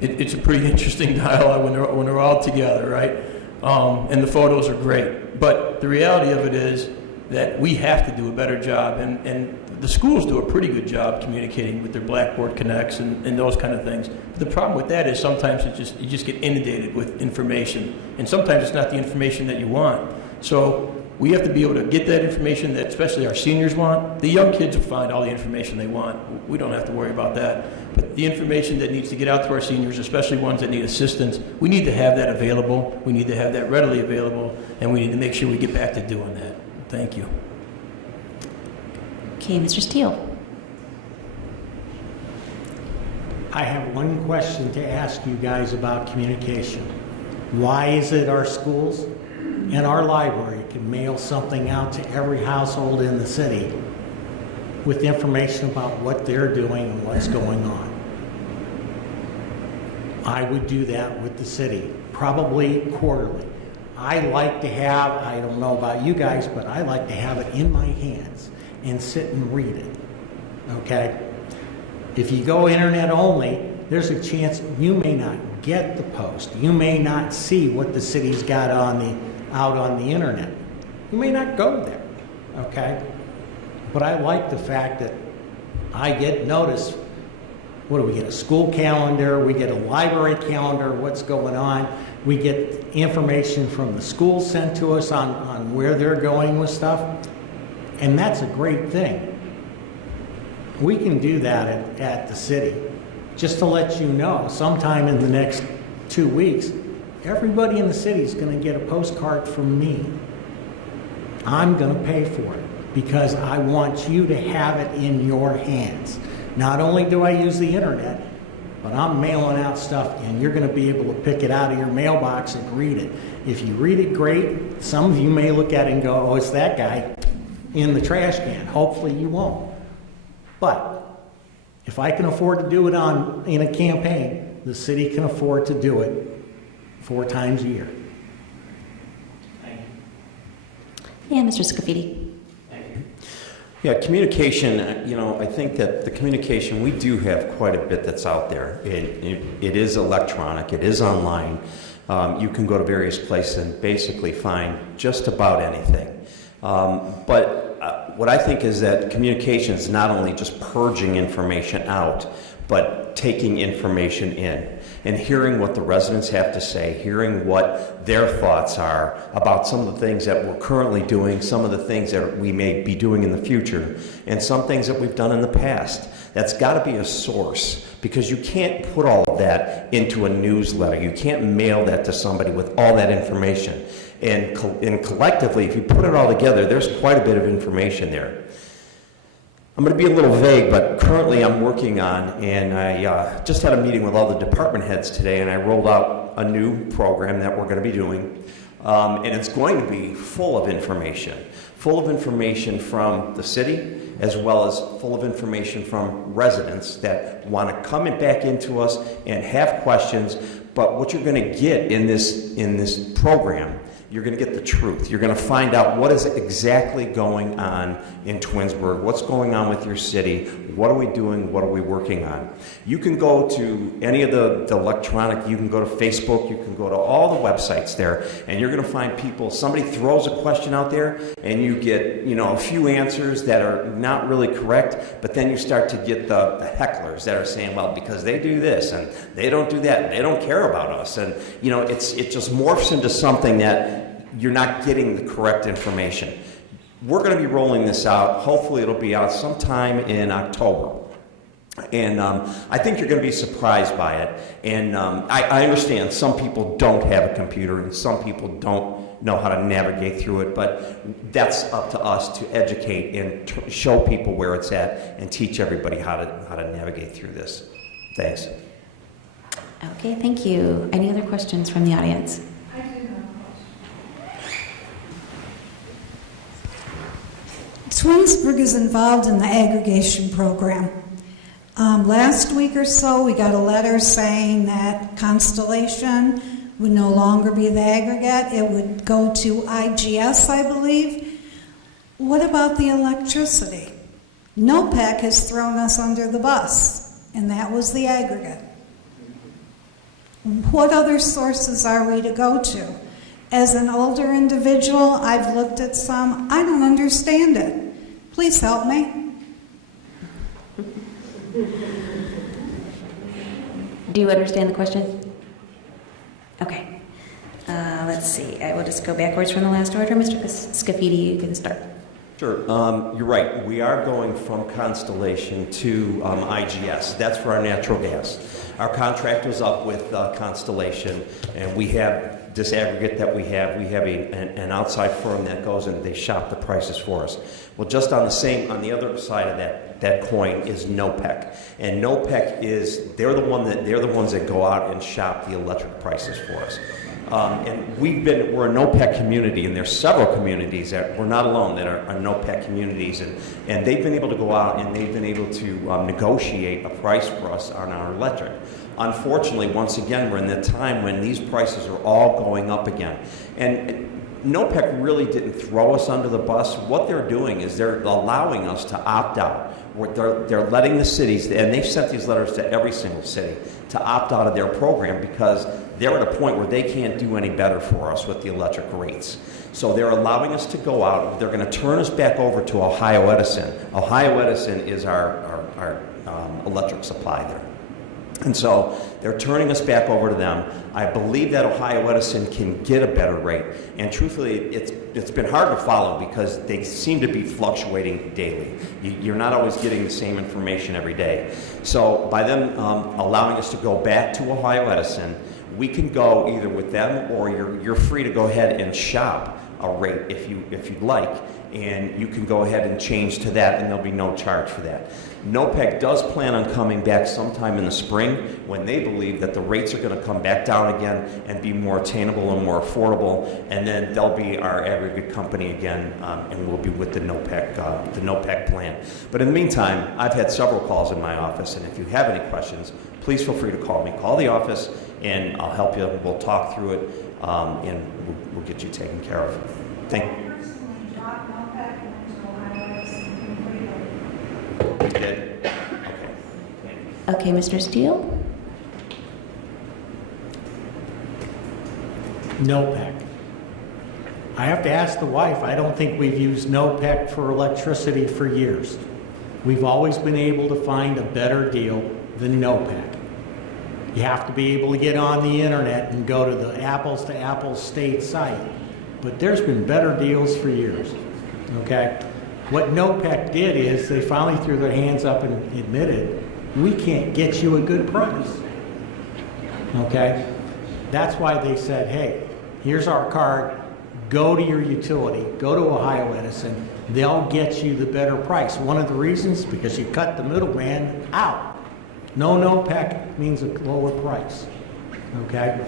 It's a pretty interesting dialogue when they're all together, right? And the photos are great. But the reality of it is that we have to do a better job, and the schools do a pretty good job communicating with their Blackboard Connects and those kind of things. But the problem with that is sometimes you just get inundated with information, and sometimes it's not the information that you want. So we have to be able to get that information that especially our seniors want. The young kids will find all the information they want. We don't have to worry about that. But the information that needs to get out to our seniors, especially ones that need assistance, we need to have that available. We need to have that readily available, and we need to make sure we get back to doing that. Thank you. Okay, Mr. Steele. I have one question to ask you guys about communication. Why is it our schools and our library can mail something out to every household in the city with information about what they're doing and what's going on? I would do that with the city, probably quarterly. I like to have, I don't know about you guys, but I like to have it in my hands and sit and read it, okay? If you go internet only, there's a chance you may not get the post. You may not see what the city's got out on the internet. You may not go there, okay? But I like the fact that I get notice. What do we get? A school calendar, we get a library calendar, what's going on. We get information from the school sent to us on where they're going with stuff. And that's a great thing. We can do that at the city. Just to let you know, sometime in the next 2 weeks, everybody in the city is going to get a postcard from me. I'm going to pay for it because I want you to have it in your hands. Not only do I use the internet, but I'm mailing out stuff, and you're going to be able to pick it out of your mailbox and read it. If you read it, great. Some of you may look at it and go, oh, it's that guy in the trash can. Hopefully you won't. But if I can afford to do it in a campaign, the city can afford to do it 4 times a year. Thank you. And Mr. Scafidi. Yeah, communication, I think that the communication, we do have quite a bit that's out there. It is electronic, it is online. You can go to various places and basically find just about anything. But what I think is that communication is not only just purging information out, but taking information in and hearing what the residents have to say, hearing what their thoughts are about some of the things that we're currently doing, some of the things that we may be doing in the future, and some things that we've done in the past. That's got to be a source, because you can't put all of that into a newsletter. You can't mail that to somebody with all that information. And collectively, if you put it all together, there's quite a bit of information there. I'm going to be a little vague, but currently I'm working on, and I just had a meeting with all the department heads today, and I rolled out a new program that we're going to be doing, and it's going to be full of information from the city, as well as full of information from residents that want to come back into us and have questions. But what you're going to get in this program, you're going to get the truth. You're going to find out what is exactly going on in Twinsburg, what's going on with your city, what are we doing, what are we working on. You can go to any of the electronic, you can go to Facebook, you can go to all the websites there, and you're going to find people, somebody throws a question out there, and you get a few answers that are not really correct, but then you start to get the hecklers that are saying, well, because they do this, and they don't do that, and they don't care about us, and it just morphs into something that you're not getting the correct information. We're going to be rolling this out. Hopefully it'll be out sometime in October. And I think you're going to be surprised by it. And I understand some people don't have a computer and some people don't know how to navigate through it, but that's up to us to educate and show people where it's at and teach everybody how to navigate through this. Thanks. Okay, thank you. Any other questions from the audience? Twinsburg is involved in the aggregation program. Last week or so, we got a letter saying that Constellation would no longer be the aggregate. It would go to IGS, I believe. What about the electricity? NOPEC has thrown us under the bus, and that was the aggregate. What other sources are we to go to? As an older individual, I've looked at some. I don't understand it. Please help me. Do you understand the question? Okay. Let's see. I will just go backwards from the last order. Mr. Scafidi, you can start. Sure. You're right. We are going from Constellation to IGS. That's for our natural gas. Our contract was up with Constellation, and we have this aggregate that we have. We have an outside firm that goes and they shop the prices for us. Well, just on the other side of that coin is NOPEC, and NOPEC they're the ones that go out and shop the electric prices for us. And we're a NOPEC community, and there's several communities that we're not alone that are NOPEC communities, and they've been able to go out and they've been able to negotiate a price for us on our electric. Unfortunately, once again, we're in the time when these prices are all going up again. And NOPEC really didn't throw us under the bus. What they're doing is they're allowing us to opt out. They're letting the cities, and they've sent these letters to every single city, to opt out of their program because they're at a point where they can't do any better for us with the electric rates. So they're allowing us to go out. They're going to turn us back over to Ohio Edison. Ohio Edison is our electric supply there. And so they're turning us back over to them. I believe that Ohio Edison can get a better rate. And truthfully, it's been hard to follow because they seem to be fluctuating daily. You're not always getting the same information every day. So by them allowing us to go back to Ohio Edison, we can go either with them or you're free to go ahead and shop a rate if you'd like. And you can go ahead and change to that, and there'll be no charge for that. NOPEC does plan on coming back sometime in the spring when they believe that the rates are going to come back down again and be more attainable and more affordable, and then they'll be our aggregate company again, and we'll be with the NOPEC plan. But in the meantime, I've had several calls in my office, and if you have any questions, please feel free to call me. Call the office, and I'll help you. We'll talk through it, and we'll get you taken care of. Thank you. Okay, Mr. Steele? NOPEC. I have to ask the wife, I don't think we've used NOPEC for electricity for years. We've always been able to find a better deal than NOPEC. You have to be able to get on the internet and go to the apples to apples state site. But there's been better deals for years, okay? What NOPEC did is they finally threw their hands up and admitted, we can't get you a good price, okay? That's why they said, hey, here's our card, go to your utility, go to Ohio Edison, they'll get you the better price. One of the reasons, because you cut the middleman out. No NOPEC means a lower price, okay?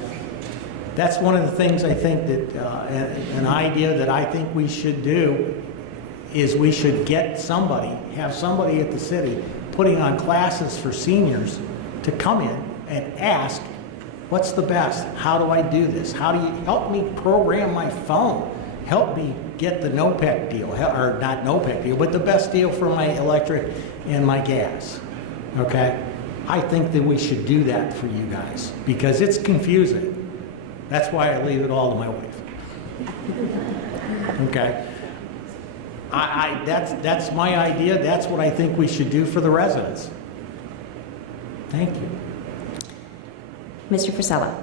That's one of the things I think that, an idea that I think we should do is we should get somebody, have somebody at the city putting on classes for seniors to come in and ask, what's the best? How do I do this? How do you help me program my phone? Help me get the NOPEC deal, or not NOPEC deal, but the best deal for my electric and my gas, okay? I think that we should do that for you guys because it's confusing. That's why I leave it all to my wife. Okay? That's my idea. That's what I think we should do for the residents. Thank you. Mr. Frisella?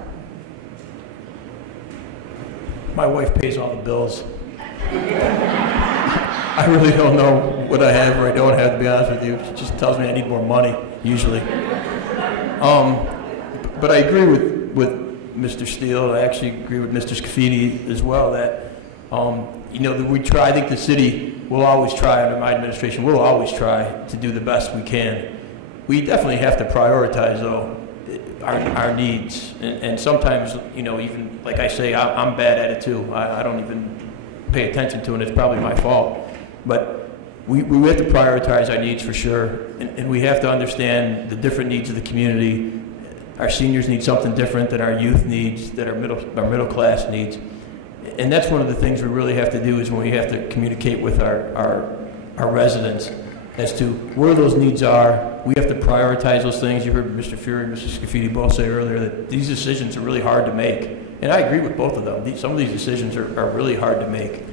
My wife pays all the bills. I really don't know what I have or I don't have, to be honest with you. She just tells me I need more money, usually. But I agree with Mr. Steele. I actually agree with Mr. Scafidi as well that, that we try. I think the city will always try, under my administration, we'll always try to do the best we can. We definitely have to prioritize, though, our needs. And sometimes, you know, even like I say, I'm bad at it too. I don't even pay attention to it. It's probably my fault. But we have to prioritize our needs for sure. And we have to understand the different needs of the community. Our seniors need something different than our youth needs, that our middle class needs. And that's one of the things we really have to do is when we have to communicate with our residents as to where those needs are. We have to prioritize those things. You heard Mr. Fury and Mr. Scafidi both say earlier that these decisions are really hard to make. And I agree with both of them. Some of these decisions are really hard to make.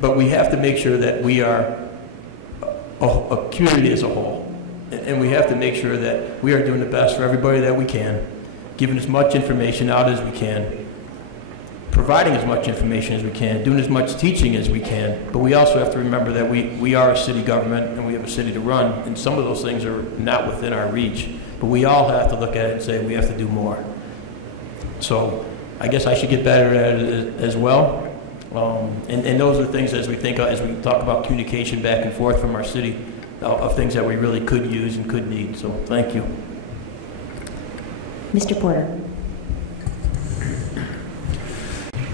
But we have to make sure that we are a community as a whole. And we have to make sure that we are doing the best for everybody that we can, giving as much information out as we can, providing as much information as we can, doing as much teaching as we can. But we also have to remember that we are a city government and we have a city to run, and some of those things are not within our reach. But we all have to look at it and say we have to do more. So I guess I should get better at it as well. And those are things as we talk about communication back and forth from our city of things that we really could use and could need. So thank you. Mr. Porter.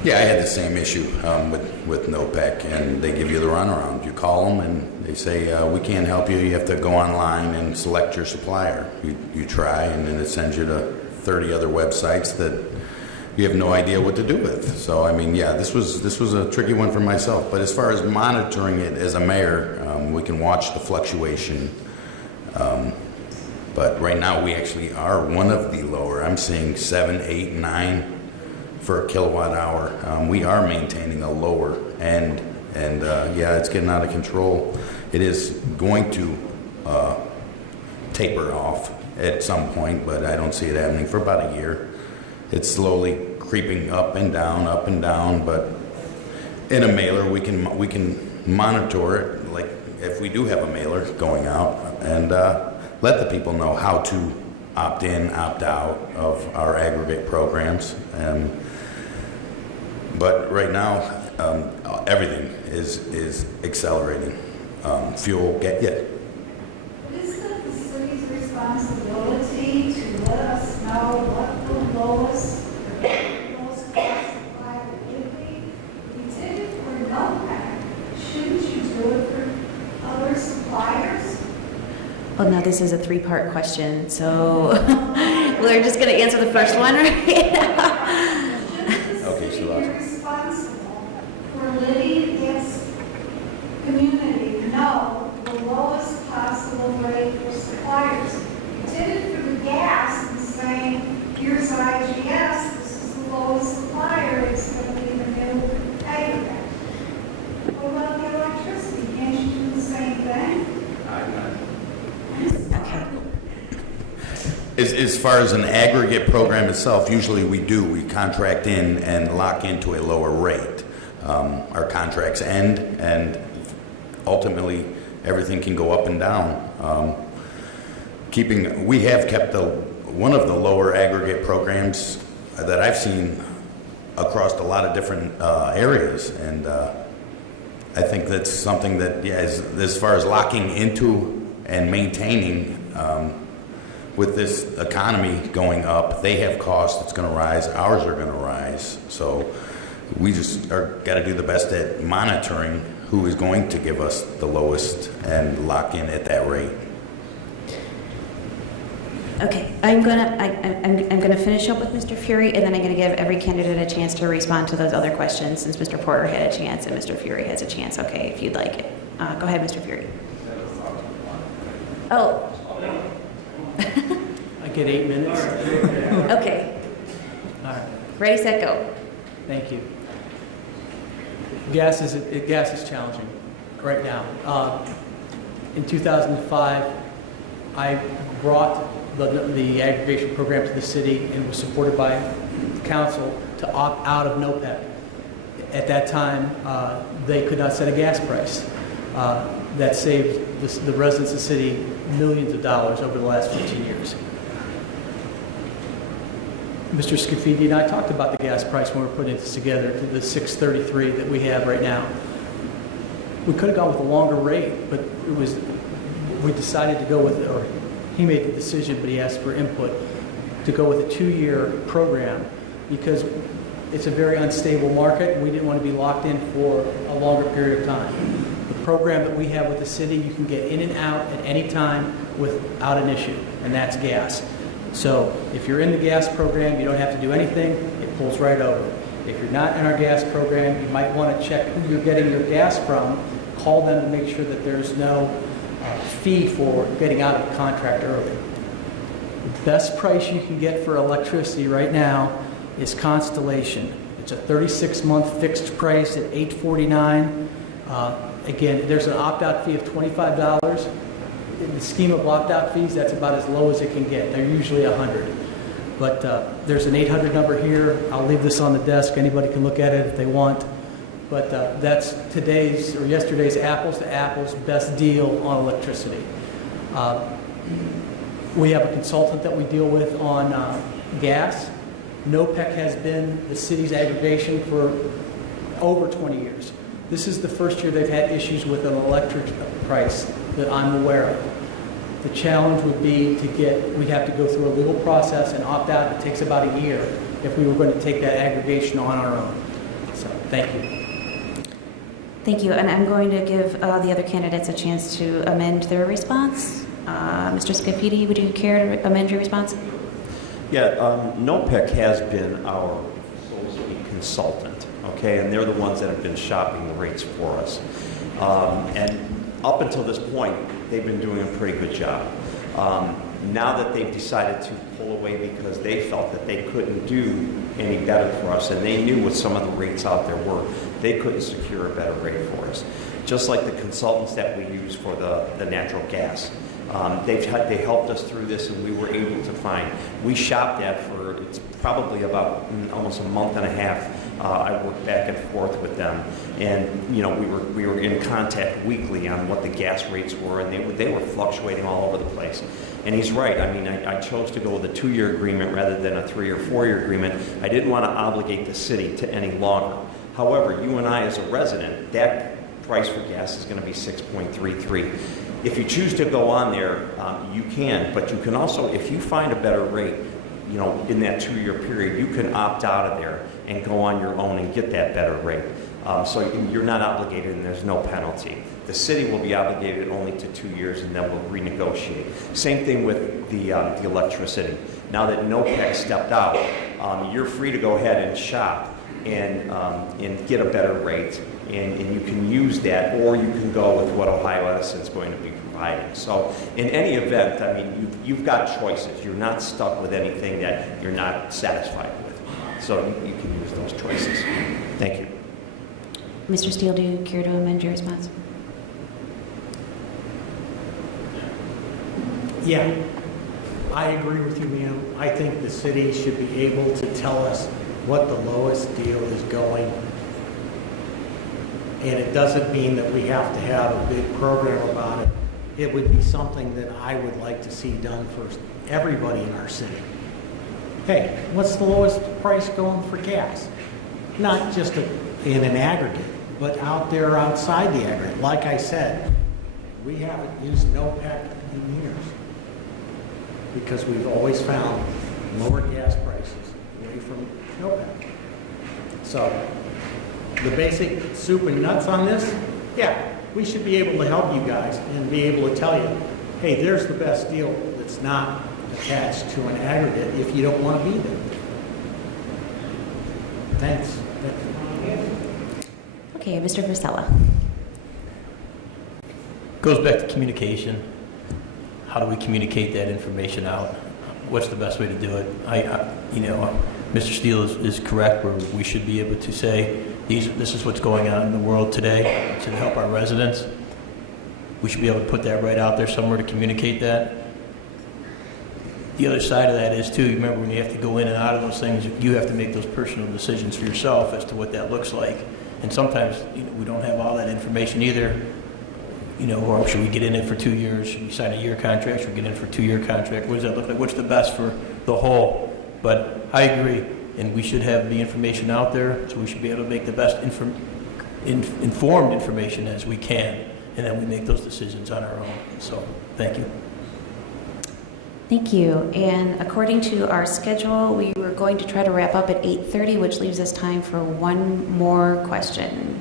Yeah, I had the same issue with NOPEC, and they give you the runaround. You call them and they say, we can't help you. You have to go online and select your supplier. You try, and then it sends you to 30 other websites that you have no idea what to do with. So, I mean, yeah, this was a tricky one for myself. But as far as monitoring it as a mayor, we can watch the fluctuation. But right now, we actually are one of the lower. I'm seeing 7, 8, 9 for a kilowatt hour. We are maintaining a lower end, and yeah, it's getting out of control. It is going to taper off at some point, but I don't see it happening for about a year. It's slowly creeping up and down, but in a mailer we can monitor it, like if we do have a mailer going out, and let the people know how to opt in, opt out of our aggregate programs. But right now, everything is accelerating. Fuel, Isn't it the city's responsibility to let us know what the lowest cost supplier would be? If you did it for NOPEC, shouldn't you do it for other suppliers? Well, now this is a 3-part question, so we're just going to answer the first one right now. Okay, she lost. Responsible for letting its community know the lowest possible rate for suppliers. You did it for the gas and saying, here's IGS, this is the lowest supplier, it's going to be the new aggregate. What about the electricity? Can't you do the same thing? Okay. As far as an aggregate program itself, usually we contract in and lock into a lower rate. Our contracts end, and ultimately everything can go up and down. We have kept one of the lower aggregate programs that I've seen across a lot of different areas, and I think that's something that, yeah, as far as locking into and maintaining. With this economy going up, they have costs that's going to rise, ours are going to rise. So we just got to do the best at monitoring who is going to give us the lowest and lock in at that rate. Okay, I'm gonna finish up with Mr. Fury, and then I'm gonna give every candidate a chance to respond to those other questions, since Mr. Porter had a chance and Mr. Fury has a chance. Okay, if you'd like it. Go ahead, Mr. Fury. Oh. I get 8 minutes. Okay. All right. Ready, set, go. Thank you. Gas is challenging right now. In 2005, I brought the aggregation program to the city and was supported by council to opt out of NOPEC. At that time, they could not set a gas price. That saved the residents of the city millions of dollars over the last 15 years. Mr. Scafidi and I talked about the gas price when we were putting this together, to the $6.33 that we have right now. We could have gone with a longer rate, but we decided to go with, or he made the decision, but he asked for input to go with a 2-year program because it's a very unstable market, and we didn't want to be locked in for a longer period of time. The program that we have with the city, you can get in and out at any time without an issue, and that's gas. So if you're in the gas program, you don't have to do anything, it pulls right over. If you're not in our gas program, you might want to check who you're getting your gas from, call them to make sure that there's no fee for getting out of the contract early. The best price you can get for electricity right now is Constellation. It's a 36-month fixed price at $8.49. Again, there's an opt-out fee of $25. In the scheme of opt-out fees, that's about as low as it can get. They're usually $100. But there's an 800 number here. I'll leave this on the desk. Anybody can look at it if they want. But that's today's or yesterday's apples to apples best deal on electricity. We have a consultant that we deal with on gas. NOPEC has been the city's aggregation for over 20 years. This is the first year they've had issues with an electric price that I'm aware of. The challenge would be we'd have to go through a legal process and opt out. It takes about a year if we were going to take that aggregation on our own. So, thank you. Thank you, and I'm going to give the other candidates a chance to amend their response. Mr. Scafidi, would you care to amend your response? Yeah, NOPEC has been our consultant, okay, and they're the ones that have been shopping the rates for us. And up until this point, they've been doing a pretty good job. Now that they've decided to pull away because they felt that they couldn't do any better for us, and they knew what some of the rates out there were, they couldn't secure a better rate for us. Just like the consultants that we use for the natural gas. They helped us through this, and we were able to find. We shopped that for it's probably about almost a month and a half. I worked back and forth with them, and we were in contact weekly on what the gas rates were, and they were fluctuating all over the place. And he's right. I mean, I chose to go with a 2-year agreement rather than a 3 or 4-year agreement. I didn't want to obligate the city to any longer. However, you and I, as a resident, that price for gas is going to be $6.33. If you choose to go on there, you can, but you can also, if you find a better rate, in that 2-year period, you can opt out of there and go on your own and get that better rate. So you're not obligated and there's no penalty. The city will be obligated only to 2 years and then we'll renegotiate. Same thing with the electricity. Now that NOPEC stepped out, you're free to go ahead and shop and get a better rate. And you can use that, or you can go with what Ohio Edison is going to be providing. So in any event, I mean, you've got choices. You're not stuck with anything that you're not satisfied with. So you can use those choices. Thank you. Mr. Steele, do you care to amend your response? Yeah, I agree with you, ma'am. I think the city should be able to tell us what the lowest deal is going. And it doesn't mean that we have to have a big program about it. It would be something that I would like to see done for everybody in our city. Hey, what's the lowest price going for gas? Not just in an aggregate, but out there outside the aggregate. Like I said, we haven't used NOPEC in years because we've always found lower gas prices away from NOPEC. So the basic soup and nuts on this, yeah, we should be able to help you guys and be able to tell you, hey, there's the best deal that's not attached to an aggregate if you don't want to be there. Thanks. Okay, Mr. Vasella. Goes back to communication. How do we communicate that information out? What's the best way to do it? Mr. Steele is correct where we should be able to say, this is what's going on in the world today to help our residents. We should be able to put that right out there somewhere to communicate that. The other side of that is, too, remember when you have to go in and out of those things, you have to make those personal decisions for yourself as to what that looks like. And sometimes we don't have all that information either. Or should we get in it for 2 years? Should we sign a year contract? Should we get in for a 2-year contract? What does that look like? What's the best for the whole? But I agree, and we should have the information out there, so we should be able to make the best informed information as we can, and then we make those decisions on our own. So, thank you. Thank you. And according to our schedule, we were going to try to wrap up at 8:30, which leaves us time for one more question.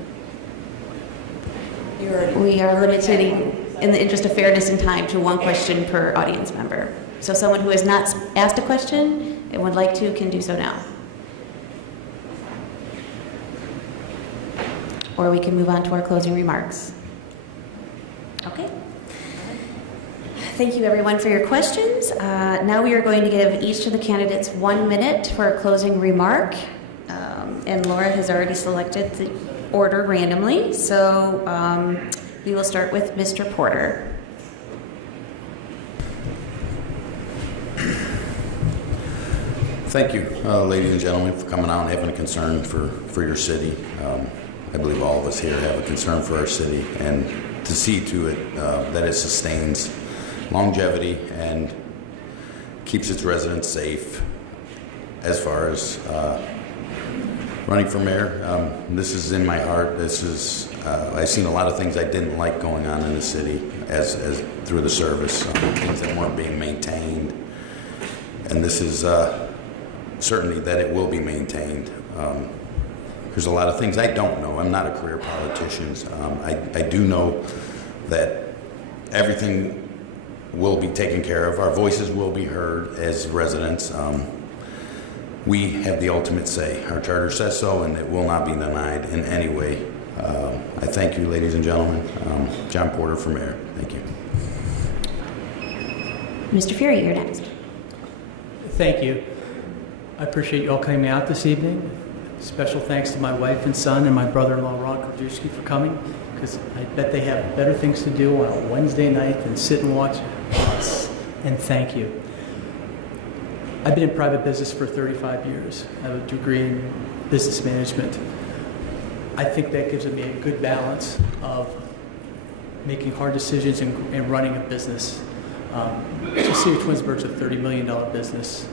We are limiting, in the interest of fairness and time, to one question per audience member. So someone who has not asked a question and would like to can do so now. Or we can move on to our closing remarks. Okay. Thank you, everyone, for your questions. Now we are going to give each of the candidates 1 minute for a closing remark. And Laura has already selected the order randomly, so we will start with Mr. Porter. Thank you, ladies and gentlemen, for coming out and having a concern for your city. I believe all of us here have a concern for our city, and to see to it that it sustains longevity and keeps its residents safe. As far as running for mayor, this is in my heart. This is I've seen a lot of things I didn't like going on in the city as through the service, things that weren't being maintained, and this is certainly that it will be maintained. There's a lot of things I don't know. I'm not a career politician. I do know that everything will be taken care of. Our voices will be heard as residents. We have the ultimate say. Our charter says so, and it will not be denied in any way. I thank you, ladies and gentlemen. John Porter for mayor. Thank you. Mr. Fury, you're next. Thank you. I appreciate you all coming out this evening. Special thanks to my wife and son and my brother-in-law, Ron Krajewski, for coming, because I bet they have better things to do on a Wednesday night than sit and watch us. And thank you. I've been in private business for 35 years. I have a degree in business management. I think that gives me a good balance of making hard decisions and running a business. The city of Twinsburg is a $30 million business.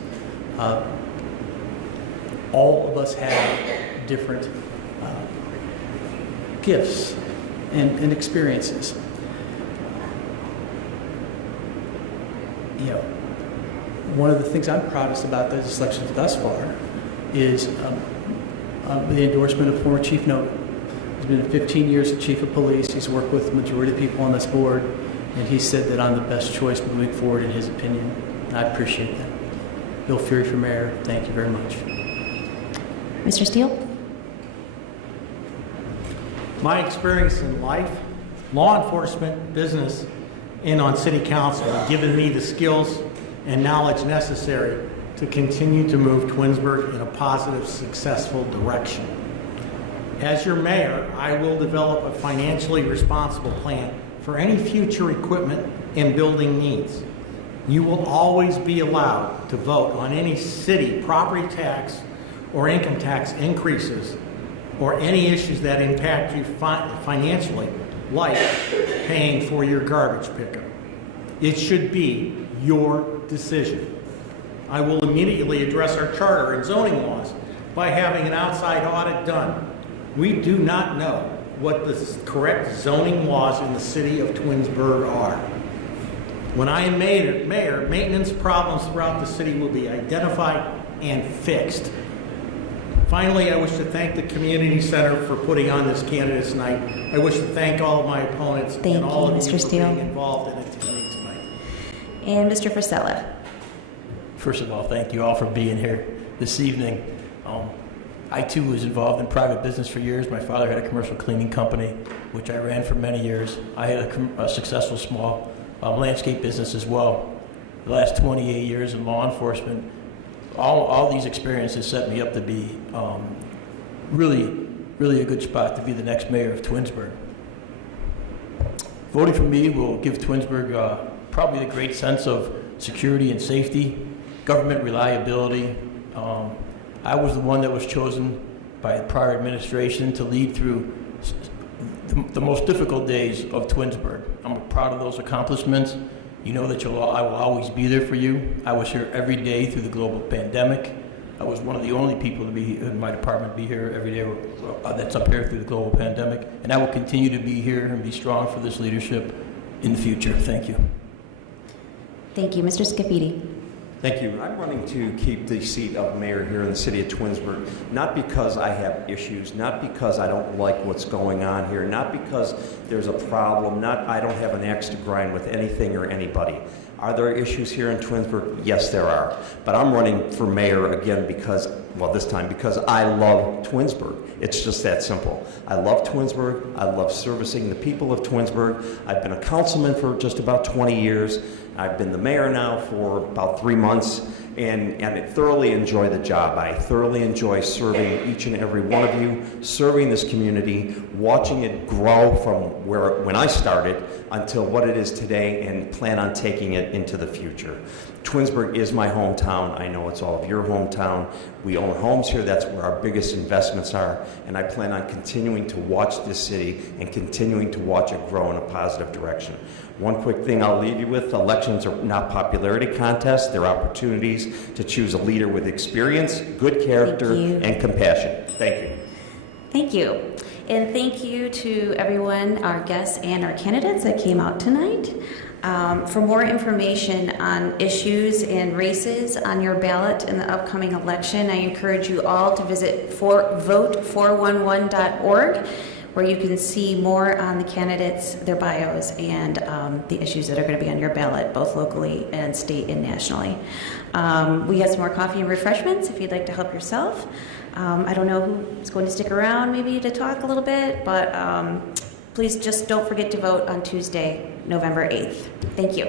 All of us have different gifts and experiences. You know, one of the things I'm proudest about this election thus far is the endorsement of former Chief Note. He's been 15 years as chief of police. He's worked with the majority of people on this board, and he said that I'm the best choice moving forward in his opinion. And I appreciate that. Bill Fury for mayor, thank you very much. Mr. Steele? My experience in life, law enforcement, business, and on city council have given me the skills and knowledge necessary to continue to move Twinsburg in a positive, successful direction. As your mayor, I will develop a financially responsible plan for any future equipment and building needs. You will always be allowed to vote on any city property tax or income tax increases or any issues that impact you financially, like paying for your garbage pickup. It should be your decision. I will immediately address our charter and zoning laws by having an outside audit done. We do not know what the correct zoning laws in the city of Twinsburg are. When I am mayor, maintenance problems throughout the city will be identified and fixed. Finally, I wish to thank the Community Center for putting on this candidates night. I wish to thank all of my opponents and all of you for being involved in attending tonight. And Mr. Frisella. First of all, thank you all for being here this evening. I too was involved in private business for years. My father had a commercial cleaning company, which I ran for many years. I had a successful small landscape business as well. The last 28 years in law enforcement, all these experiences set me up to be really a good spot to be the next mayor of Twinsburg. Voting for me will give Twinsburg probably a great sense of security and safety, government reliability. I was the one that was chosen by the prior administration to lead through the most difficult days of Twinsburg. I'm proud of those accomplishments. You know that I will always be there for you. I was here every day through the global pandemic. I was one of the only people to be in my department to be here every day that's up here through the global pandemic. And I will continue to be here and be strong for this leadership in the future. Thank you. Thank you. Mr. Scafidi. Thank you. I'm running to keep the seat of mayor here in the city of Twinsburg, not because I have issues, not because I don't like what's going on here, not because there's a problem, I don't have an axe to grind with anything or anybody. Are there issues here in Twinsburg? Yes, there are. But I'm running for mayor again because I love Twinsburg. It's just that simple. I love Twinsburg. I love servicing the people of Twinsburg. I've been a councilman for just about 20 years. I've been the mayor now for about 3 months, and I thoroughly enjoy the job. I thoroughly enjoy serving each and every one of you, serving this community, watching it grow from when I started until what it is today, and plan on taking it into the future. Twinsburg is my hometown. I know it's all of your hometown. We own homes here. That's where our biggest investments are, and I plan on continuing to watch this city and continuing to watch it grow in a positive direction. One quick thing I'll leave you with: elections are not popularity contests. They're opportunities to choose a leader with experience, good character, and compassion. Thank you. Thank you. And thank you to everyone, our guests and our candidates that came out tonight. For more information on issues and races on your ballot in the upcoming election, I encourage you all to visit vote411.org, where you can see more on the candidates, their bios, and the issues that are going to be on your ballot, both locally and state and nationally. We have some more coffee and refreshments if you'd like to help yourself. I don't know who's going to stick around maybe to talk a little bit, but please just don't forget to vote on Tuesday, November 8th. Thank you.